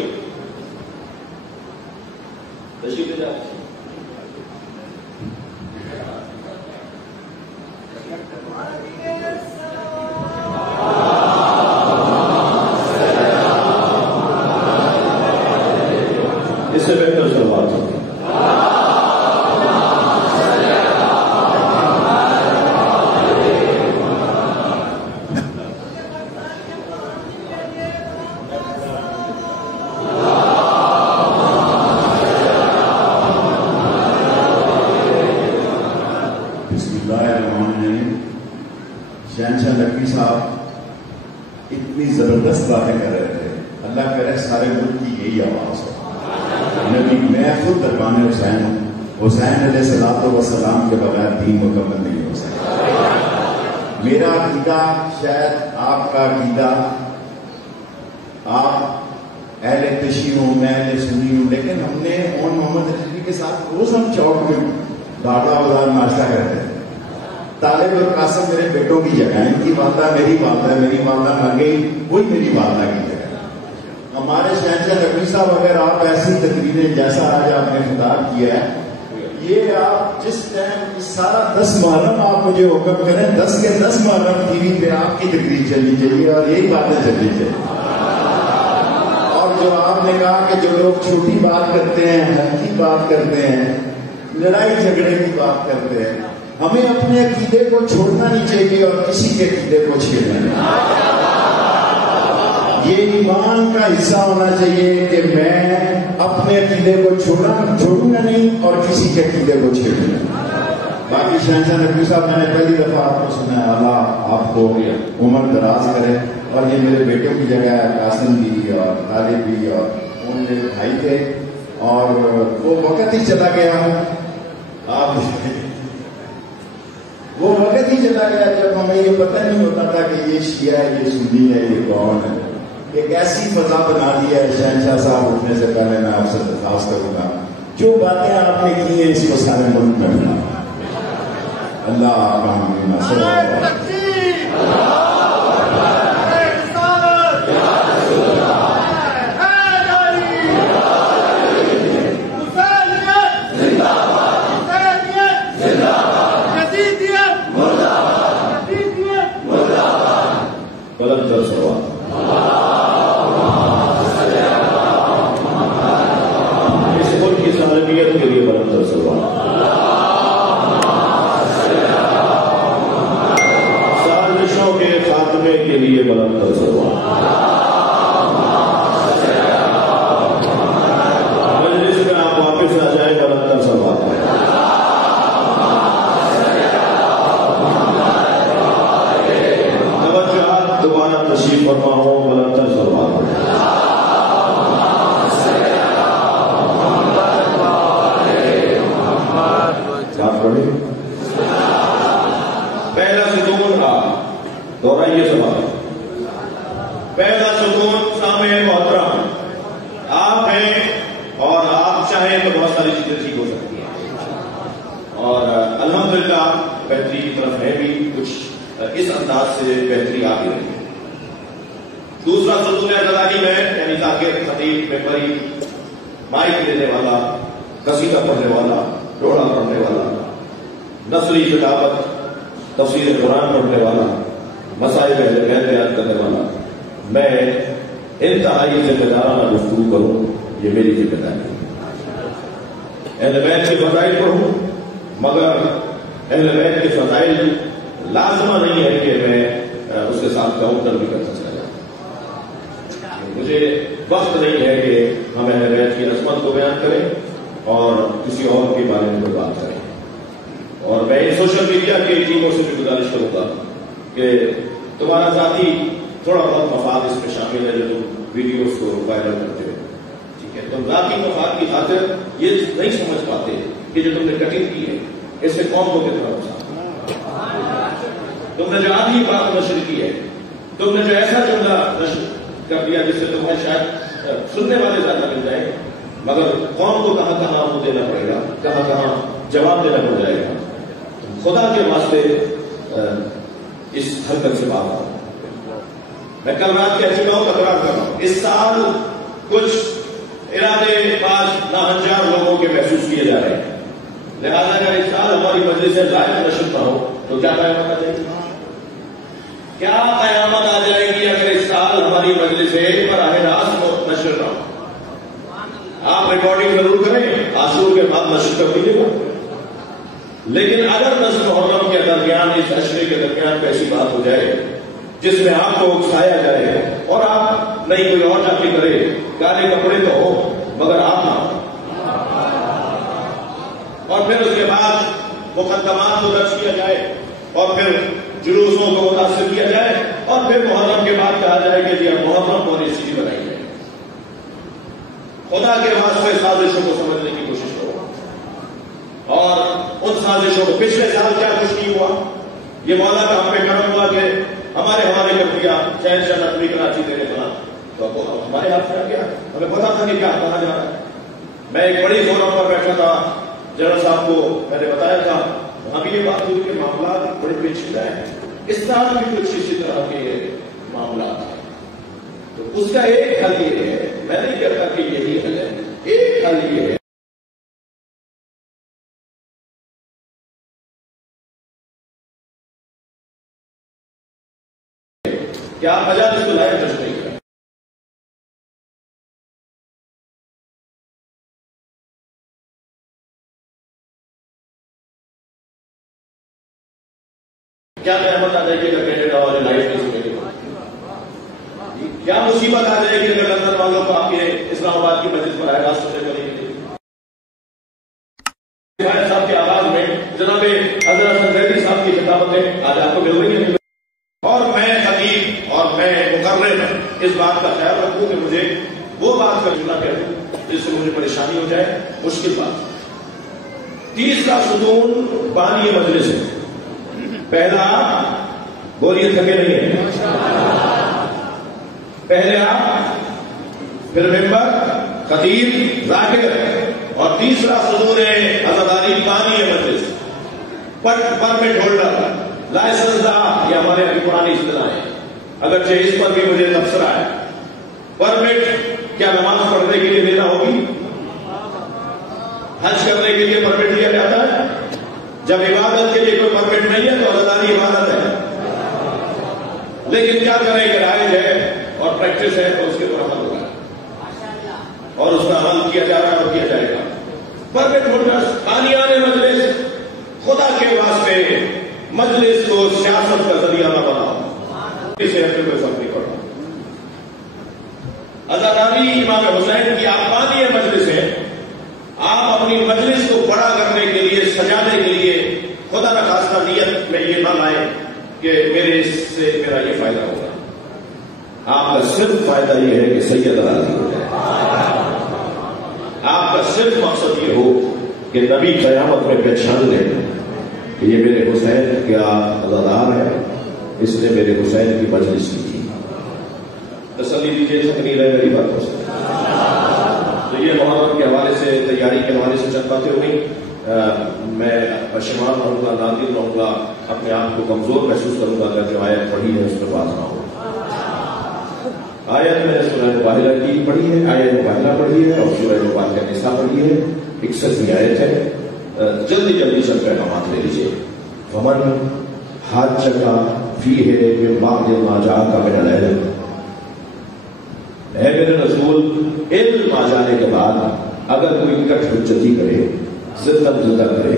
نقوی صاحب اتنی زبردست باتیں کر رہے تھے، اللہ کرے سارے ملک کی یہی آواز ہو۔ نبی میں خود دربان حسین ہوں، حسین علیہ الصلوۃ والسلام کے بغیر دین مکمل نہیں ہو سکتا۔ میرا عقیدہ شاید آپ کا عقیدہ، آپ اہل تشیع ہوں، میں اہل سنی ہوں، لیکن ہم نے مون محمد رضوی کے ساتھ روز ہم چوک میں ڈاٹا بازار ناشتہ کرتے ہیں۔ طالب اور قاسم میرے بیٹوں کی جگہ ہے، ان کی والدہ میری والدہ ہے، میری والدہ مر گئی، وہی میری والدہ کی جگہ ہے۔ ہمارے شہنشاہ نقوی صاحب اگر آپ ایسی تقریریں جیسا آج آپ نے خطاب کیا ہے، یہ آپ جس ٹائم سارا 10 محرم آپ مجھے حکم کریں، 10 کے 10 محرم ٹی وی پہ آپ کی تقریر چلنی چاہیے اور یہی باتیں چلنی چاہیے۔ اور جو آپ نے کہا کہ جو لوگ چھوٹی بات کرتے ہیں، ہلکی بات کرتے ہیں، لڑائی جھگڑے کی بات کرتے ہیں، ہمیں اپنے عقیدے کو چھوڑنا نہیں چاہیے اور کسی کے عقیدے کو چھیڑنا نہیں۔ یہ ایمان کا حصہ ہونا چاہیے کہ میں اپنے عقیدے کو چھوڑوں گا نہیں اور کسی کے عقیدے کو چھیڑوں گا۔ باقی شہنشاہ نقوی صاحب، میں نے پہلی دفعہ آپ کو سنا ہے، اللہ آپ کو عمر دراز کرے، اور یہ میرے بیٹوں کی جگہ ہے، قاسم بھی اور طالب بھی، اور ان میرے بھائی تھے، اور وہ وقت ہی چلا گیا، آپ وہ وقت ہی چلا گیا جب ہمیں یہ پتہ نہیں ہوتا تھا کہ یہ شیعہ ہے، یہ سنی ہے، یہ کون ہے۔ ایک ایسی فضا بنا دی ہے۔ شہنشاہ صاحب اٹھنے سے پہلے میں آپ سے درخواست کروں گا، جو باتیں آپ نے کی ہیں اس کو سارے ملک میں پھیلا۔ اللہ آپ کا کے لیے بلند مجلس میں آپ واپس آ جائیں، بلند توجہات دوبارہ تشریف فرما ہو، بلند پہلا ستون دہرائیے سوال۔ پہلا ستون سامع محترم آپ ہیں، اور آپ چاہیں تو بہت ساری چیزیں ٹھیک ہو سکتی ہیں، اور الحمدللہ بہتری کی طرف ہے بھی، کچھ اس انداز سے بہتری آ رہی ہے۔ دوسرا ستون اعتدالی میں، یعنی تاکہ خطیب ممبری مائک لینے والا، قصیدہ پڑھنے والا، روڑا پڑھنے والا، نثری کتابت تفسیر قرآن پڑھنے والا، مسائل اہل بیت بیان کرنے والا، میں انتہائی ذمہ دارانہ گفتگو کروں، یہ میری ذمہ داری ہے۔ اہل بیت کے فضائل پڑھوں، مگر اہل بیت کے فضائل لازمہ نہیں ہے کہ میں اس کے ساتھ کاؤنٹر بھی کرتا چلا جاؤں۔ مجھے وقت نہیں ہے کہ ہم اہل بیت کی عظمت کو بیان کریں اور کسی اور کے بارے میں کوئی بات کریں۔ اور میں سوشل میڈیا کے ٹیموں سے بھی گزارش کروں گا کہ تمہارا ذاتی تھوڑا بہت مفاد اس میں شامل ہے، جو تم ویڈیوز کو وائرل کرتے ہو، ٹھیک ہے، تم ذاتی مفاد کی خاطر یہ نہیں سمجھ پاتے کہ جو تم نے کٹنگ کی ہے اس سے قوم کو کتنا نقصان، تم نے جو آدھی بات نشر کی ہے، تم نے جو ایسا جملہ نشر کر دیا جس سے تمہیں شاید سننے والے زیادہ مل جائے، مگر قوم کو کہاں کہاں منہ دینا پڑے گا، کہاں کہاں جواب دینا پڑ جائے گا۔ خدا کے واسطے اس حرکت سے بات آؤں۔ میں کل رات کہہ چکا ہوں، تکرار کر رہا ہوں، اس سال کچھ ارادے پاس ناہنجار لوگوں کے محسوس کیے جا رہے ہیں، لہٰذا اگر اس سال ہماری مجلس سے لائق نشر نہ ہو تو کیا قیامت آ جائے گی؟ کیا قیامت آ جائے گی اگر اس سال ہماری مجلس سے براہ راست نشر نہ ہو؟ آپ ریکارڈنگ ضرور کریں، عاشور کے بعد نشر کر دیجیے گا، لیکن اگر نصف محرم کے درمیان، اس عشرے کے درمیان ایسی بات ہو جائے جس میں آپ کو اکسایا جائے اور آپ نہیں کوئی اور جا کے کرے، کالے کپڑے تو ہو مگر آپ نہ ہو، اور پھر اس کے بعد مقدمات کو درج کیا جائے اور پھر جلوسوں کو متاثر کیا جائے اور پھر محرم کے بعد کہا جائے کہ جی اب محرم پالیسی بنائی ہے. خدا کے واسطے سازشوں کو سمجھنے کی کوشش کرو اور ان سازشوں کو. پچھلے سال کیا کچھ نہیں ہوا, یہ مولا کا ہم پہ کرم ہوا کہ ہمارے حوالے کر دیا چین شاہ نقوی کراچی دینے کا, تو ہمارے ہاتھ میں آ گیا. ہمیں پتا تھا کہ کیا کہاں جا رہا ہے. میں ایک بڑی فورم پر بیٹھا تھا, جنرل صاحب کو میں نے بتایا تھا, وہاں بھی یہ بات ہوئی کہ معاملات بڑے پیچیدہ ہیں. اس سال بھی کچھ اسی طرح کے معاملات ہیں. تو اس کا ایک حل یہ ہے, میں نہیں کہتا کہ یہی حل ہے, ایک حل یہ ہے کہ آپ مجالس کو لائق ٹچ نہیں کریں. کیا نعمت آ جائے گی اگر کینیڈا والے لائف نہیں سنیں گے؟ کیا مصیبت آ جائے گی اگر لندن والوں کو آپ کے اسلام آباد کی مسجد پر آئے راست سننے کریں گے؟ صاحب کے آواز میں جناب حضرت زیدی صاحب کی خطابتیں آج آپ کو مل رہی ہیں. اور میں خطیب اور میں مقرر اس بات کا خیال رکھوں کہ مجھے وہ بات کا جملہ کہہ دوں جس سے مجھے پریشانی ہو جائے. مشکل بات. تیسرا ستون بانی مجلس ہے. پہلا بولیے تھکے نہیں ہے, پہلے آپ, پھر ممبر, خطیب, ذاکر, اور تیسرا ستون ہے عزاداری بانی مجلس. پرمٹ ہولڈر, لائسنس دار, یہ ہمارے ابھی پرانی اصطلاح ہے, اگرچہ اس پر بھی مجھے تبصرہ ہے. پرمٹ کیا نماز پڑھنے کے لیے دینا ہوگی؟ حج کرنے کے لیے پرمٹ دیا جاتا ہے. جب عبادت کے لیے کوئی پرمٹ نہیں ہے تو عزاداری عبادت ہے. لیکن کیا کریں کہ رائج ہے اور پریکٹس ہے تو اس کے اوپر عمل ہوگا اور اس کا عمل کیا جا رہا ہے اور کیا جائے گا. پرمٹ ہولڈر, بانیان مجلس, خدا کے واسطے مجلس کو سیاست کا ذریعہ نہ بناؤ. اسے ہم کوئی فرق نہیں پڑتا. عزاداری امام حسین کی آپ بانی مجلس ہے. آپ اپنی مجلس کو بڑا کرنے کے لیے, سجانے کے لیے خدا نہ خاصہ نیت میں یہ نہ لائیں کہ میرے اس سے میرا یہ فائدہ ہوگا. آپ کا صرف فائدہ یہ ہے کہ سید راضی ہو جائے. آپ کا صرف مقصد یہ ہو کہ نبی قیامت میں پہچان لے کہ یہ میرے حسین کیا عزادار ہے, اس نے میرے حسین کی مجلس کی تھی. تسلی دیجیے, تقریر ہے میری بات کو. تو یہ محرم کے حوالے سے, تیاری کے حوالے سے چند باتیں ہوئی. میں پشیمان رہوں گا, نادر رہوں گا, اپنے آپ کو کمزور محسوس کروں گا اگر جو آیت پڑھی ہے اس پر بات نہ ہو. آیت میں نے سورہ مباہلہ کی پڑھی ہے, آیت مباہلہ پڑھی ہے اور سورہ مبارکہ نساء پڑھی ہے. 61ویں آیت ہے. جلدی جلدی سب پیغامات لے لیجیے. فمن حاجک فیہ من بعد ما جاءک من العلم, اے میرے رسول, علم آ جانے کے بعد اگر کوئی کٹ حجتی کرے, زدہ کرے,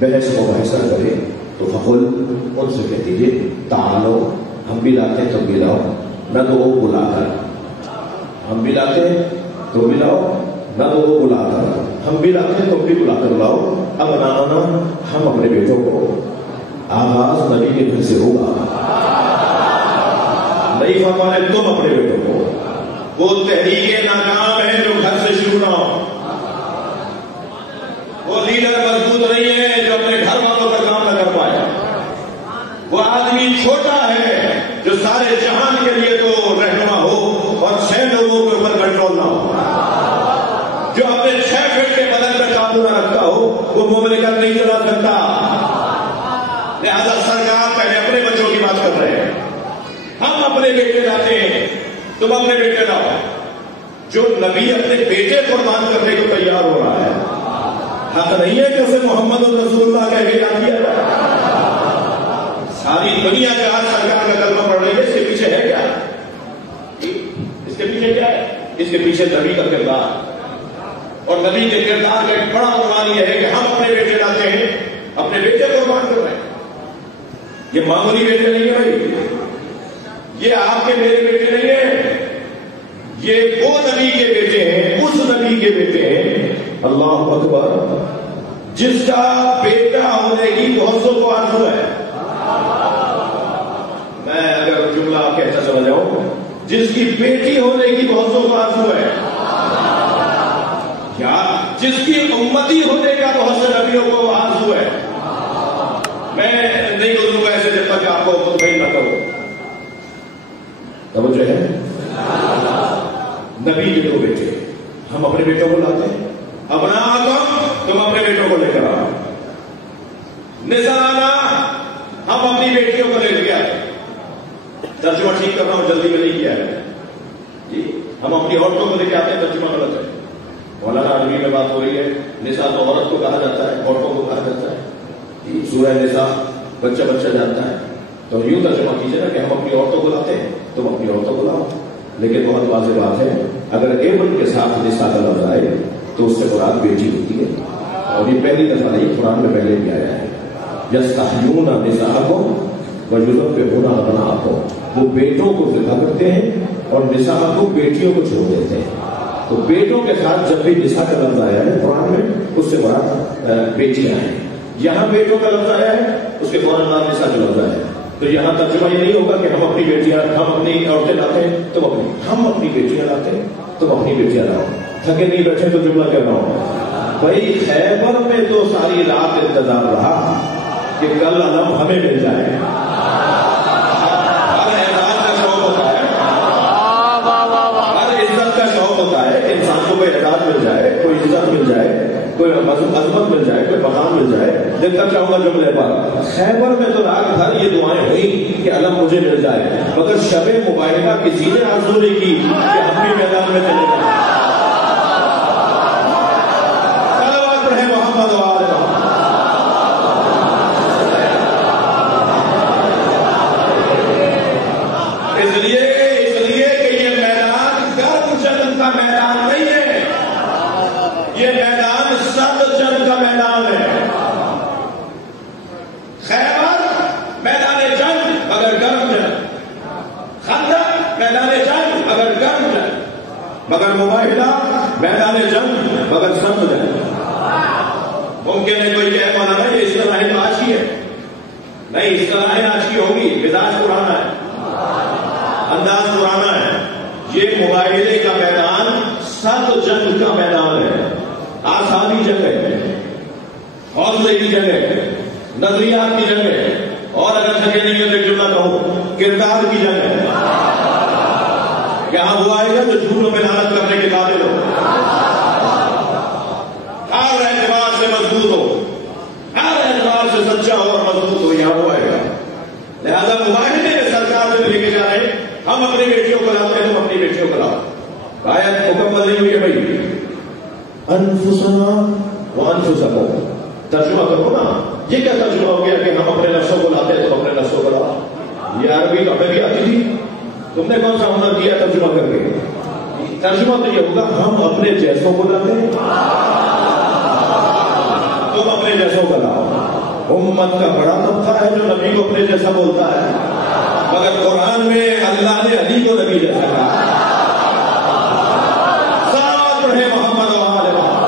بحث مباحثہ کرے, تو فقل, ان سے کہہ دیجیے, تعالو, ہم بھی لاتے ہیں تم بھی لاؤ, نہ تو وہ بلا کر, ہم بھی لاتے ہیں تم بھی لاؤ, نہ تو وہ بلا کر, ہم بھی لاتے ہیں تم بھی بلا کر لاؤ. اب نانا ہم اپنے بیٹوں کو, آغاز نبی کے گھر سے ہوگا, نہیں فرمانے تم اپنے بیٹوں کو. وہ تحریکیں ناکام ہے جو گھر سے شروع نہ ہو. وہ لیڈر مضبوط نہیں ہے جو اپنے گھر والوں کا کام نہ کر پائے. وہ آدمی چھوٹا ہے جو سارے جہان کے لیے تو رہنما ہو اور 6 لوگوں کے اوپر کنٹرول نہ ہو. جو اپنے 6 فٹ کے بدن پہ قابو نہ رکھتا ہو وہ مملکت نہیں چلا سکتا. لہذا سرکار پہلے اپنے بچوں کی بات کر رہے ہیں. ہم اپنے بیٹے لاتے ہیں, تم اپنے بیٹے لاؤ. جو نبی اپنے بیٹے قربان کرنے کو تیار ہو رہا ہے, حق نہیں ہے کہ اسے محمد رسول اللہ کہہ کے یاد کیا جائے. ساری دنیا جہاں سرکار کا کلمہ پڑھ رہی ہے, اس کے پیچھے ہے کیا؟ اس کے پیچھے کیا ہے؟ اس کے پیچھے نبی کا کردار, اور نبی کے کردار کا ایک بڑا عنوان یہ ہے کہ ہم اپنے بیٹے لاتے ہیں, اپنے بیٹے قربان کر رہے ہیں. یہ معمولی بیٹے نہیں ہے بھائی, یہ آپ کے میرے بیٹے نہیں ہیں, یہ وہ نبی کے بیٹے ہیں, اس نبی کے بیٹے ہیں. اللہ اکبر, جس کا بیٹا ہونے کی بہت کو آرزو ہے. چلا جاؤں، جس کی بیٹی ہونے کی بہتوں کو آرزو ہے، یا جس کی امتی ہونے کا بہت سے نبیوں کو آرزو ہے. میں نہیں گزروں گا ایسے جب تک آپ کو مطمئن نہ کرو. توجہ ہے؟ نبی کے دو بیٹے، ہم اپنے بیٹوں کو لاتے ہیں. اپنا تم اپنے بیٹوں کو لے کر آؤ. نذرانہ ہم اپنی بیٹیوں کو لے کے آئے. ترجمہ ٹھیک کر رہا ہوں، جلدی میں نہیں کیا ہے جی. ہم اپنی عورتوں کو لے کے آتے ہیں، ترجمہ غلط ہے. مولانا عربی میں بات ہو رہی ہے. نساء تو عورت کو کہا جاتا ہے، عورتوں کو کہا جاتا ہے. سورہ نساء بچہ جانتا ہے. تو یوں ترجمہ کیجیے نا کہ ہم اپنی عورتوں کو لاتے ہیں، تم اپنی عورتوں کو لاؤ. لیکن بہت واضح بات ہے، اگر ایبن کے ساتھ نساء کا لفظ آئے تو اس سے مراد بیٹی ہوتی ہے. اور یہ پہلی دفعہ نہیں، قرآن میں پہلے بھی آیا ہے. یستحیون نساءکم ویذبحون ابناءکم. وہ بیٹوں کو ذبح کرتے ہیں اور نساء کو بیٹیوں کو چھوڑ دیتے ہیں. تو بیٹوں کے ساتھ جب بھی نساء کا لفظ آیا ہے قرآن میں، اس سے مراد بیٹیاں ہیں. یہاں بیٹوں کا لفظ آیا ہے، اس کے فوراً بعد نساء کا لفظ آیا ہے. تو یہاں ترجمہ یہ نہیں ہوگا کہ ہم اپنی بیٹیاں، ہم اپنی عورتیں لاتے ہیں تم اپنی، ہم اپنی بیٹیاں لاتے ہیں تم اپنی بیٹیاں لاؤ. تھکے نہیں بیٹھے تو جملہ کہہ رہا ہوں. بھائی خیبر میں تو ساری رات انتظار رہا کہ کل علم ہمیں مل جائے. ہر اعزاز کا شوق ہوتا ہے، ہر عزت کا شوق ہوتا ہے کہ انسان کو کوئی اعزاز مل جائے، کوئی عزت مل جائے، کوئی عظمت مل جائے، کوئی مقام مل جائے. دیکھنا چاہوں گا جملے پر، خیبر میں تو رات بھر یہ دعائیں ہوئی کہ علم مجھے مل جائے، مگر شب مباہلہ کسی نے آرزو نہیں کی کہ ہم بھی میدان میں چلے جائیں. صلوات پڑھیں محمد و آل محمد. اس لیے کہ یہ میدان گرم جنگ کا میدان نہیں ہے، یہ میدان سرد جنگ کا میدان ہے. خیبر میدان جنگ مگر گرم جنگ، خندق میدان جنگ مگر گرم جنگ، مگر مباہلہ میدان جنگ مگر سرد جنگ. ممکن ہے کوئی کہے مولانا یہ اصطلاح معاشی ہے. نہیں، اصطلاح معاشی ہوگی، مزاج پرانا ہے، انداز پرانا ہے. یہ مباہلے کا میدان سرد جنگ کا میدان ہے. آسانی جنگ ہے، حوصلے کی جنگ ہے، نظریات کی جنگ ہے، اور اگر تھکے نہیں ہوتے جملہ کہوں کردار کی جنگ ہے. یہاں وہ آئے گا جو جھوٹوں پہ لعنت کرنے کے قابل ہو، ہر اعتبار سے مضبوط ہو، ہر اعتبار سے سچا ہو اور مضبوط ہو. یہاں وہ آئے گا. لہذا مباہلے میں سرکار سے لے کے جا رہے ہیں، ہم اپنی بیٹیوں کو لاتے ہیں، تم اپنی بیٹیوں کو لاؤ. آیت مکمل نہیں ہوئی ہے بھائی. انفسنا وانفسکم. ترجمہ کرو نا. یہ کیا ترجمہ ہو گیا کہ ہم اپنے نفسوں کو لاتے ہیں، تم اپنے نفسوں کو لاؤ. یہ عربی تو ہمیں بھی آتی تھی، تم نے کون سا ہنر کیا ترجمہ کر کے؟ ترجمہ تو یہ ہوگا ہم اپنے جیسوں کو لاتے ہیں، تم اپنے جیسوں کو لاؤ. امت کا بڑا طبقہ ہے جو نبی کو اپنے جیسا بولتا ہے، مگر قرآن میں اللہ نے علی کو نبی جیسا کہا. صلوات پڑھیں محمد و آل محمد.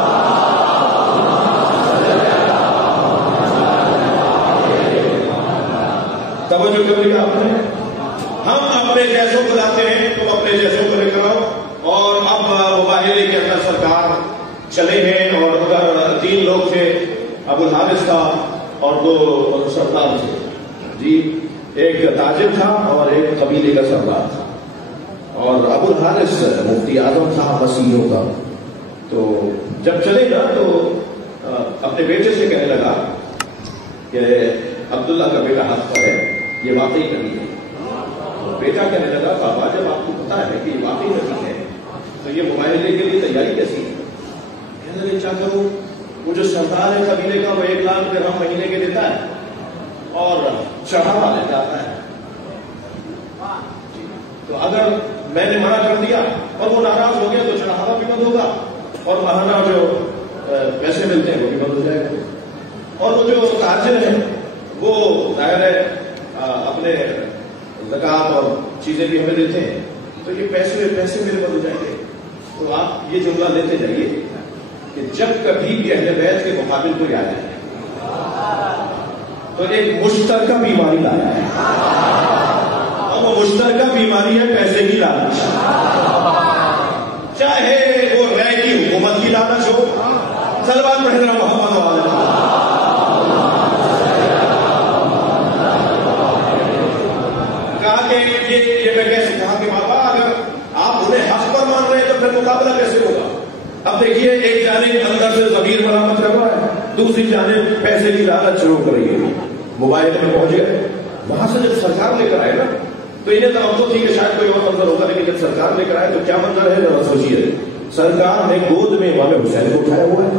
توجہ کر لیا آپ نے. ہم اپنے جیسوں کو لاتے ہیں، تم اپنے جیسوں کو لے کر آؤ. اور اب مباہلے کے اندر سرکار چلے ہیں، اور اگر 3 لوگ تھے، ابو الحارث تھا اور 2 سردار تھے جی. ایک تاجر تھا اور ایک قبیلے کا سردار تھا. اور ابو الحارث مفتی اعظم تھا مسیحیوں کا. تو جب چلے گا تو اپنے بیٹے سے کہنے لگا کہ عبداللہ کا بیٹا حق پر ہے، یہ واقعی نبی ہے. بیٹا کہنے لگا بابا جب آپ کو پتا ہے کہ یہ واقعی نبی ہے تو یہ مباہلے کے لیے تیاری کیسی ہے؟ کہنے لگے چاچا وہ جو سردار ہے قبیلے کا وہ 1 لاکھ درہم مہینے کے دیتا ہے اور چڑھاوا لے جاتا ہے. تو اگر میں نے منع کر دیا اور وہ ناراض ہو گیا تو چڑھاوا بھی بند ہوگا اور ماہانہ جو پیسے ملتے ہیں وہ بھی بند ہو جائے گا. اور وہ جو تاجر ہے وہ ظاہر ہے اپنے زکات اور چیزیں بھی ہمیں دیتے ہیں، تو یہ پیسے میرے بند ہو جائیں گے. تو آپ یہ جملہ لیتے جائیے کہ جب کبھی بھی اہل بیت کے مقابل کوئی آ جائے تو ایک مشترکہ بیماری لایا ہے. وہ مشترکہ بیماری ہے پیسے کی لالچ، چاہے وہ رائے کی حکومت کی لالچ ہو. صلوات پڑھے ذرا محمد وعلیہ. کہا کہ یہ میں کیسے کہا کہ بابا اگر آپ انہیں حق پر مان رہے ہیں تو پھر مقابلہ کیسے ہوگا؟ اب دیکھیے ایک جانب اندر سے ضمیر ملامت کر رہا ہے، دوسری جانب پیسے کی لالچ شروع کر رہی ہے. موبائل میں پہنچ گئے، وہاں سے جب سرکار لے کر آئے نا تو انہیں توقع تھی کہ شاید کوئی اور منظر ہوگا، لیکن جب سرکار لے کر آئے تو کیا منظر ہے ذرا سوچیے. سرکار نے گود میں امام حسین کو اٹھایا ہوا ہے.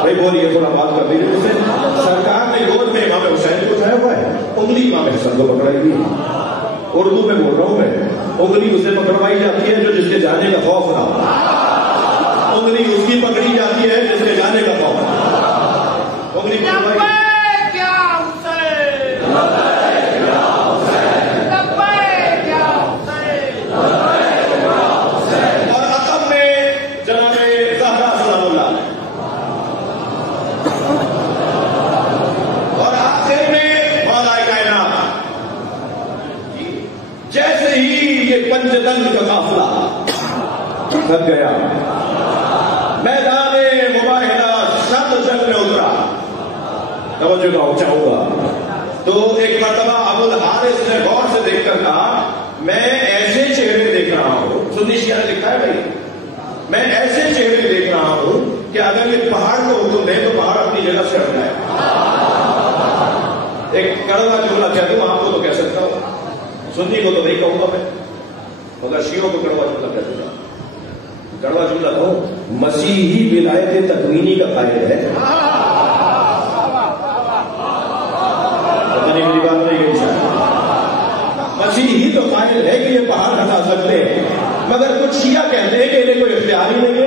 بھائی بولیے تھوڑا بات کر دیجیے مجھ سے. سرکار نے گود میں امام حسین کو اٹھایا ہوا ہے، انگلی امام حسن کو پکڑائی ہوئی ہے. اردو میں بول رہا ہوں میں، انگلی اسے پکڑوائی جاتی ہے جو جس کے جانے کا خوف نہ ہو. انگلی اس کی پکڑی جاتی ہے جس کے جانے کا خوف نہ ہو. انگلی پکڑوائی پنجتن کا قافلہ تھک گیا، میدان مباہلہ شد جنگ میں اترا. توجہ کا چاہوں گا تو ایک مرتبہ ابو الحارث نے غور سے دیکھ کر کہا میں ایسے چہرے دیکھ رہا ہوں، سنی شیعہ نے لکھا ہے بھائی، میں ایسے چہرے دیکھ رہا ہوں کہ اگر یہ پہاڑ کو حکم دیں تو پہاڑ اپنی جگہ سے ہٹ جائے. ایک کڑوا جملہ کہہ دوں آپ کو تو کہہ سکتا ہوں، سنی کو تو نہیں کہوں گا میں، مگر شیعوں کو کڑوا جملہ کہہ دوں گا. کڑوا جملہ کہوں، مسیحی ولایت تکوینی کا قائل ہے. پتہ نہیں میری بات نہیں گئی شاید. مسیحی تو قائل ہے کہ یہ پہاڑ ہٹا سکتے ہیں، مگر کچھ شیعہ کہتے ہیں کہ انہیں کوئی اختیار ہی نہیں ہے.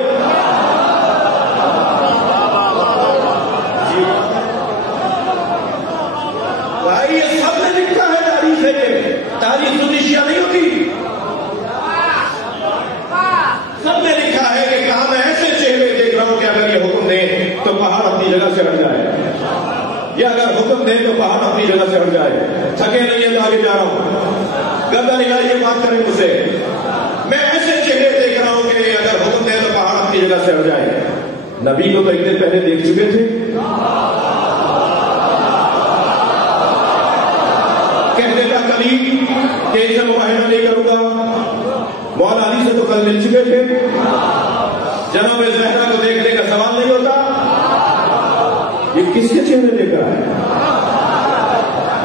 بھائی یہ سب نے لکھا ہے تاریخ ہے، تاریخ سنی شیعہ نہیں ہوتی. سب نے لکھا ہے کہ کہاں میں ایسے چہرے دیکھ رہا ہوں کہ اگر یہ حکم دیں تو پہاڑ اپنی جگہ سے ہٹ جائے، یا اگر حکم دیں تو پہاڑ اپنی جگہ سے ہٹ جائے. تھکے نہیں ہے تو آگے جا رہا ہوں، گردہ نکالئے بات کریں مجھ سے. میں ایسے چہرے دیکھ رہا ہوں کہ اگر حکم دیں تو پہاڑ اپنی جگہ سے ہٹ جائے. نبی کو تو ایک دن پہلے دیکھ چکے تھے، کہہ دیتا کبھی کہ اسے معاہدہ نہیں کروں گا. مولا علی سے تو کل مل چکے تھے، جناب زہرا کو دیکھنے کا سوال نہیں ہوتا. یہ کس کے چہرے لے کر آئے؟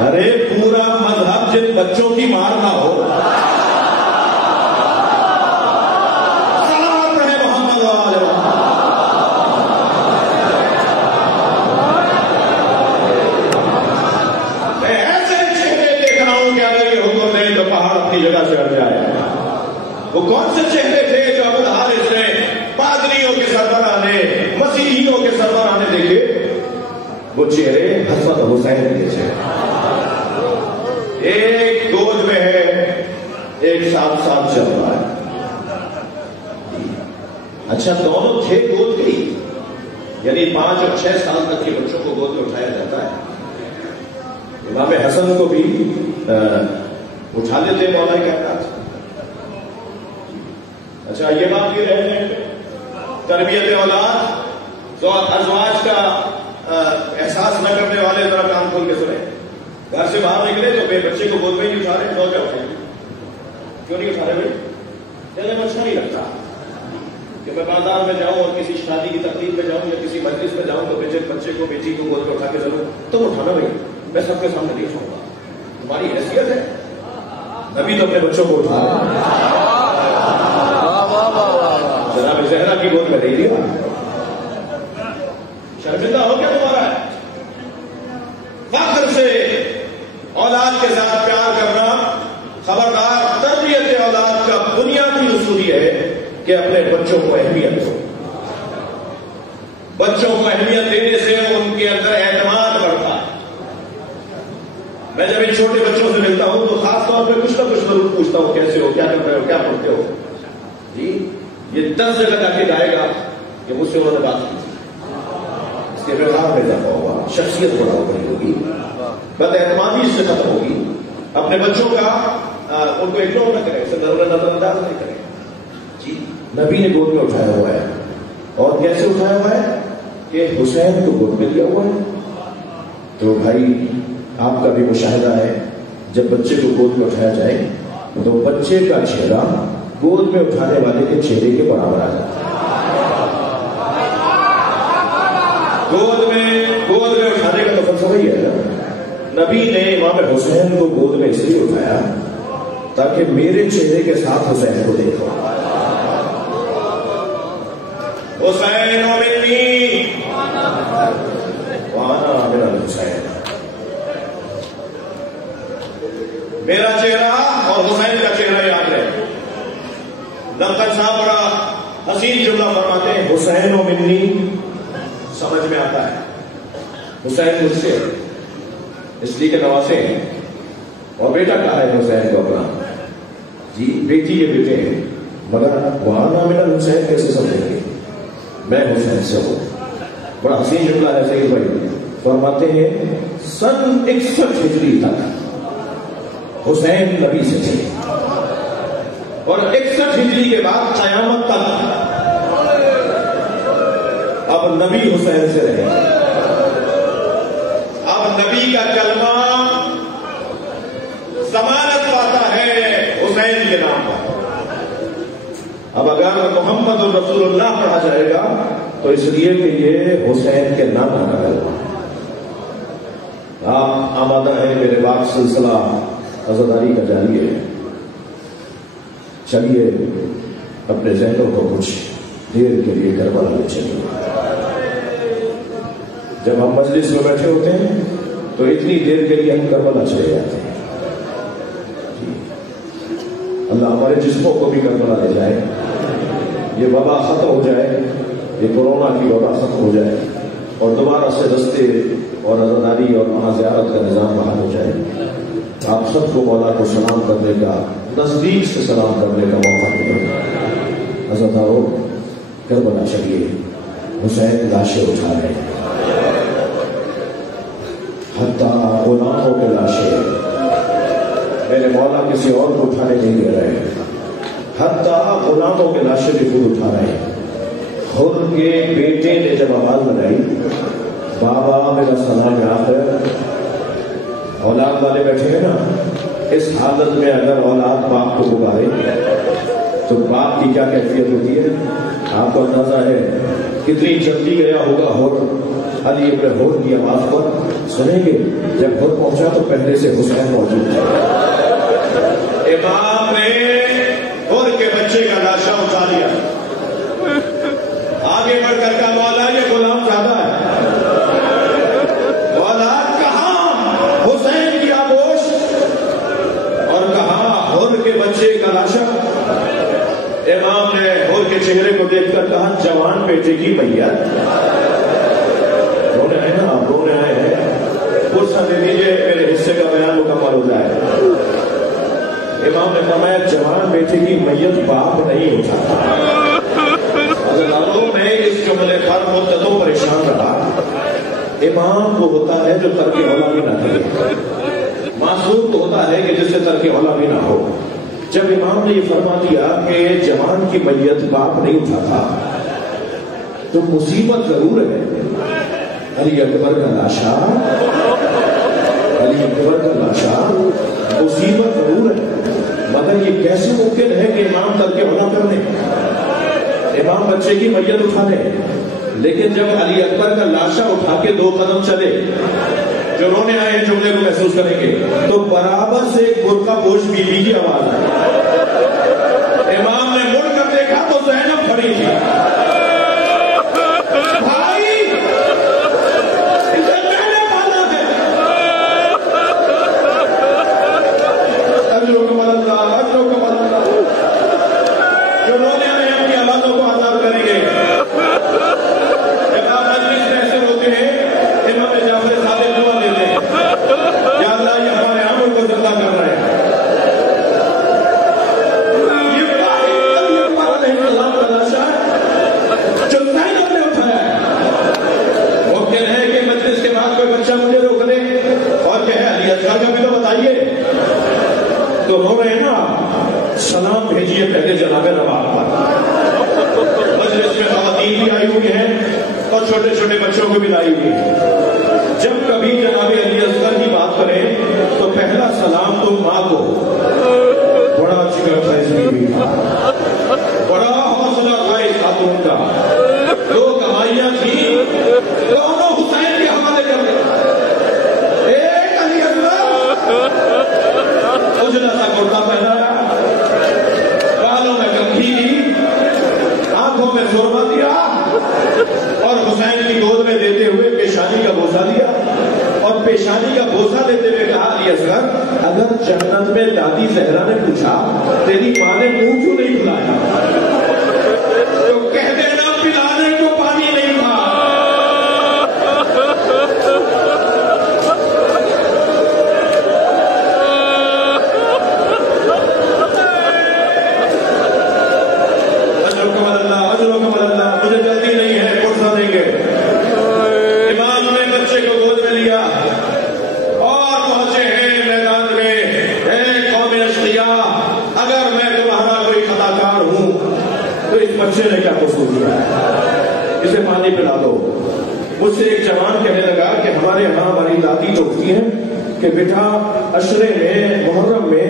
ارے پورا مذہب جن بچوں کی مار نہ ہو. سلام رہے محمد وعلیہ. میں ایسے چہرے دیکھ رہا ہوں کہ اگر یہ حکم دیں تو پہاڑ اپنی جگہ سے ہٹ جائے. وہ کون سے چہرے تھے جو ابو الحارث نے پادریوں کے سربراہ نے، مسیحیوں کے سربراہ نے دیکھے؟ وہ چہرے حضرت حسین کے تھے. ایک گود میں ہے، ایک ساتھ ساتھ چل رہا ہے. اچھا دونوں تھے گود کے، یعنی 5 اور 6 سال تک کے بچوں کو گود میں اٹھایا جاتا ہے. امام حسن کو بھی اٹھا لیتے مولا کہتا تھا. اچھا یہ بات بھی رہ جائے، تربیت اولاد ازواج کا احساس نہ کرنے والے ذرا کام کھول کے سنیں. گھر سے باہر نکلے تو بے بچے کو گود میں نہیں اٹھا رہے، سو کیا اٹھیں؟ کیوں نہیں اٹھا رہے بھائی؟ چلے میں اچھا نہیں لگتا کہ میں بازار میں جاؤں اور کسی شادی کی تقریب میں جاؤں یا کسی مجلس میں جاؤں تو بچے کو بیٹی کو گود میں اٹھا کے چلوں. تم اٹھانا بھائی، میں سب کے سامنے نہیں اٹھاؤں گا، تمہاری حیثیت ہے. نبی تو اپنے بچوں کو اٹھا رہے، جناب زہرا کی گود میں نہیں دیا. شرمندہ ہو کیا تمہارا ہے؟ فخر سے اولاد کے ساتھ پیار کرنا. خبردار، تربیت اولاد کا بنیادی اصول یہ ہے کہ اپنے بچوں کو اہمیت دو. بچوں کو اہمیت دینے سے ان کے اندر اعتماد بڑھتا ہے. میں جب ان چھوٹے بچوں سے ملتا ہوں تو خاص طور پہ کچھ نہ کچھ ضرور پوچھتا ہوں، کیسے ہو، کیا کر رہے ہو، کیا پڑھتے ہو. جی یہ 10 جگہ جا کے گائے گا کہ مجھ سے انہوں نے بات کی، اس کے ویوہار میں اضافہ ہوگا، شخصیت بڑھاؤ بڑی ہوگی، بد اعتمادی اس سے ختم ہوگی. اپنے بچوں کا ان کو اگنور نہ کریں، اسے نظر انداز نہیں کریں. جی نبی نے گود میں اٹھایا ہوا ہے. اور کیسے اٹھایا ہوا ہے کہ حسین کو گود میں لیا ہوا ہے. تو بھائی آپ کا بھی مشاہدہ ہے، جب بچے کو گود میں اٹھایا جائے تو بچے کا چہرہ گود میں اٹھانے والے کے چہرے کے برابر آ جاتا ہے. گود میں اٹھانے کا تو فلسفہ ہی ہے. نبی نے امام حسین کو گود میں اس لیے اٹھایا تاکہ میرے چہرے کے ساتھ حسین کو دیکھو. حسین منی وانا میرا حسین، میرا چہرہ اور حسین کا چہرہ یاد ہے. نقل صاحب بڑا حسین جملہ فرماتے ہیں، حسین و منی سمجھ میں آتا ہے. حسین مجھ سے اس لیے کہ نواسے ہیں، اور بیٹا کہا ہے حسین کو اپنا، جی بیٹی کے بیٹے ہیں، مگر وہاں میرا حسین کیسے سمجھیں گے، میں حسین سے ہوں. بڑا حسین جملہ ہے سید بھائی. فرماتے ہیں سن 61 ہجری تک حسین نبی سے تھے، اور 61 ہجری کے بعد قیامت تک اب نبی حسین سے رہے. اب نبی کا کلمہ ضمانت پاتا ہے حسین کے نام پر. اب اگر محمد رسول اللہ پڑھا جائے گا تو اس لیے کہ یہ حسین کے نام کا کلمہ ہے. آپ آمادہ ہے، میرے باپ سلسلہ عزاداری کا جاری ہے. چلیے اپنے ذہنوں کو کچھ دیر کے لیے کربلا لے چلیے. جب ہم مجلس میں بیٹھے ہوتے ہیں تو اتنی دیر کے لیے ہم کربلا چلے جاتے ہیں. اللہ ہمارے جسموں کو بھی کربلا لے جائے، یہ وبا ختم ہو جائے، یہ کورونا کی وبا ختم ہو جائے، اور دوبارہ سے رستے اور عزاداری اور وہاں زیارت کا نظام بحال ہو جائے. آپ سب کو مولا کو سلام کرنے کا، نزدیک سے سلام کرنے کا موقع ملے. عزادارو کربلا چلیے، حسین لاشیں اٹھا رہے ہیں، حتیٰ غلاموں کے لاشیں میرے مولا کسی اور کو اٹھانے نہیں دے رہے ہیں. حتیٰ غلاموں کے لاشیں بھی خود اٹھا رہے ہیں. خود کے بیٹے نے جب آواز لگائی، بابا میرا سلام آخر، اولاد والے بیٹھے ہیں نا، اس حالت میں اگر اولاد باپ کو پکارے تو باپ کی کیا کیفیت ہوتی ہے؟ آپ کو اندازہ ہے کتنی جلدی گیا ہوگا ہور. علی ابن ہور کی آواز پر سنیں گے، جب ہور پہنچا تو پہلے سے حسین موجود تھا. امام نے ہور کے بچے کا لاشا اٹھا لیا، آگے بڑھ کر کا مولا یہ غلام زیادہ ہے. مولا کہاں حسین کی آغوش اور کہاں ہور کے بچے کا لاشا. امام نے ہور کے چہرے کو دیکھ کر کہا، جوان بیٹے کی میت. رونے آئے نا آپ، رونے آئے ہیں، غصہ دے دیجیے میرے حصے کا بیان مکمل ہو جائے. امام نے فرمایا جوان بیٹے کی میت باپ نہیں اٹھاتا. میں اس جملے پر مدتوں پریشان رہا. امام کو ہوتا ہے جو ترک اولا بھی نہ کرے، معصوم کو ہوتا ہے کہ جس سے ترک اولا بھی نہ ہو. جب امام نے یہ فرما دیا کہ جوان کی میت باپ نہیں اٹھاتا تو مصیبت ضرور ہے. علی اکبر کا لاشا، علی اکبر کا لاشا مصیبت ضرور ہے، مگر یہ کیسے ممکن ہے کہ امام ترک اولا کر دیں، امام بچے کی میت اٹھا لے. لیکن جب علی اکبر کا لاشا اٹھا کے 2 قدم چلے، جو رونے آئے جملے کو محسوس کریں گے، تو برابر سے ایک برقع پوش بیوی کی آواز آئی. امام نے مڑ کر دیکھا تو زینب کھڑی تھی. بھائی اسے میں نے پالا ہے. اجروں کا مدد رہا، اجروں کا مدد رہا. جو رونے آئے اپنی آوازوں کو آزاد کریں گے. جب آپ مجلس میں ایسے ہوتے ہیں، امام جعفر صادق دعا دیتے ہیں، یا اللہ یہ ہمارے عمل کو زندہ کر رہے ہیں. یہ السلام کا لاشا کو ملائی ہوئی. جب کبھی جناب علی اصغر کی بات کریں تو پہلا سلام تو ماں کو. بڑا جگر تھا اس بیوی کا, بڑا حوصلہ تھا اس خاتون کا. دو کمائیاں تھیں, دونوں حسین کے حوالے کر دیں. ایک علی اصغر اجلا سا کرتا پہنایا, بالوں میں کنگھی دی, آنکھوں میں سرما دیا, اور حسین کی گود میں دیتے ہوئے پیشانی کا بوسہ دیا, اور پیشانی کا بوسہ دیتے ہوئے کہا علی اصغر اگر جنت میں دادی زہرا نے پوچھا تیری ماں نے منہ کیوں نہیں کھلایا تو کہہ دینا پلانے کو پانی نہیں تھا. مجھے جلدی نہیں ہے, پرسہ دیں گے. امام نے بچے کو گود میں لیا اور پہنچے ہیں میدان میں. اے قوم اشقیاء, اگر میں تمہارا کوئی خطا کار ہوں تو اس بچے نے کیا قصور کیا ہے, اسے پانی پلا دو. مجھ سے ایک جوان کہنے لگا کہ ہمارے یہاں ہماری دادی ٹوکتی ہیں کہ بیٹا عشرے میں محرم میں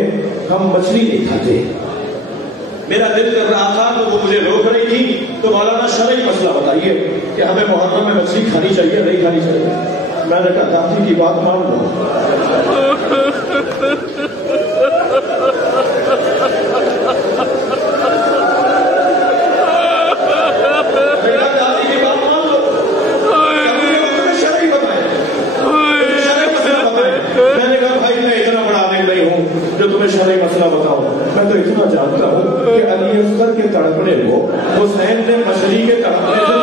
ہم مچھلی نہیں کھاتے. میرا دل کر رہا تھا تو وہ مجھے روک رہی تھی, تو مولانا شرعی مسئلہ بتائیے کہ ہمیں محرم میں مچھلی کھانی چاہیے نہیں کھانی چاہیے. میں نے کہا دادی کی بات مان لو. دادی کی بات مان لو, شرعی بتائے, شرعی مسئلہ بتائے. میں نے کہا بھائی میں اتنا بڑا عالم نہیں ہوں جو تمہیں شرعی مسئلہ بتاؤں, میں تو اتنا جانتا ہوں کہ علی اصغر کے تڑپنے کو حسین نے مچھلی کے تڑپنے سے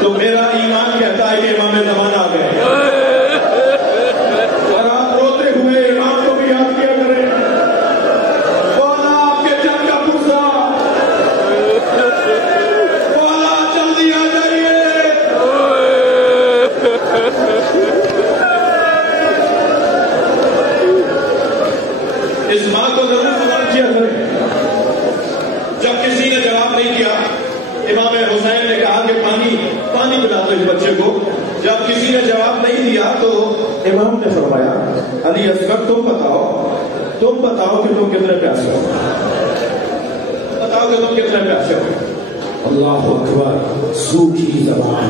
تو میرا ایمان کہتا ہے کہ امام زمان آ گئے, اور آپ روتے ہوئے امام کو بھی یاد کیا کریں. مولا آپ کے جنگ کا پرسہ, مولا جلدی آ جائیے. اس ماں کو ضرور سوال کیا کریں. جب کسی نے جواب نہیں دیا, امام حسین نے کہا کہ پانی پلا دو اس بچے کو. جب کسی نے جواب نہیں دیا تو امام نے فرمایا علی اصغر تم بتاؤ کہ تم کتنے پیاسے ہو, بتاؤ کہ تم کتنے پیاسے ہو. اللہ اکبر, سوکھی زبان.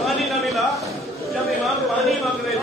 پانی نہ ملا. جب امام پانی مانگ رہے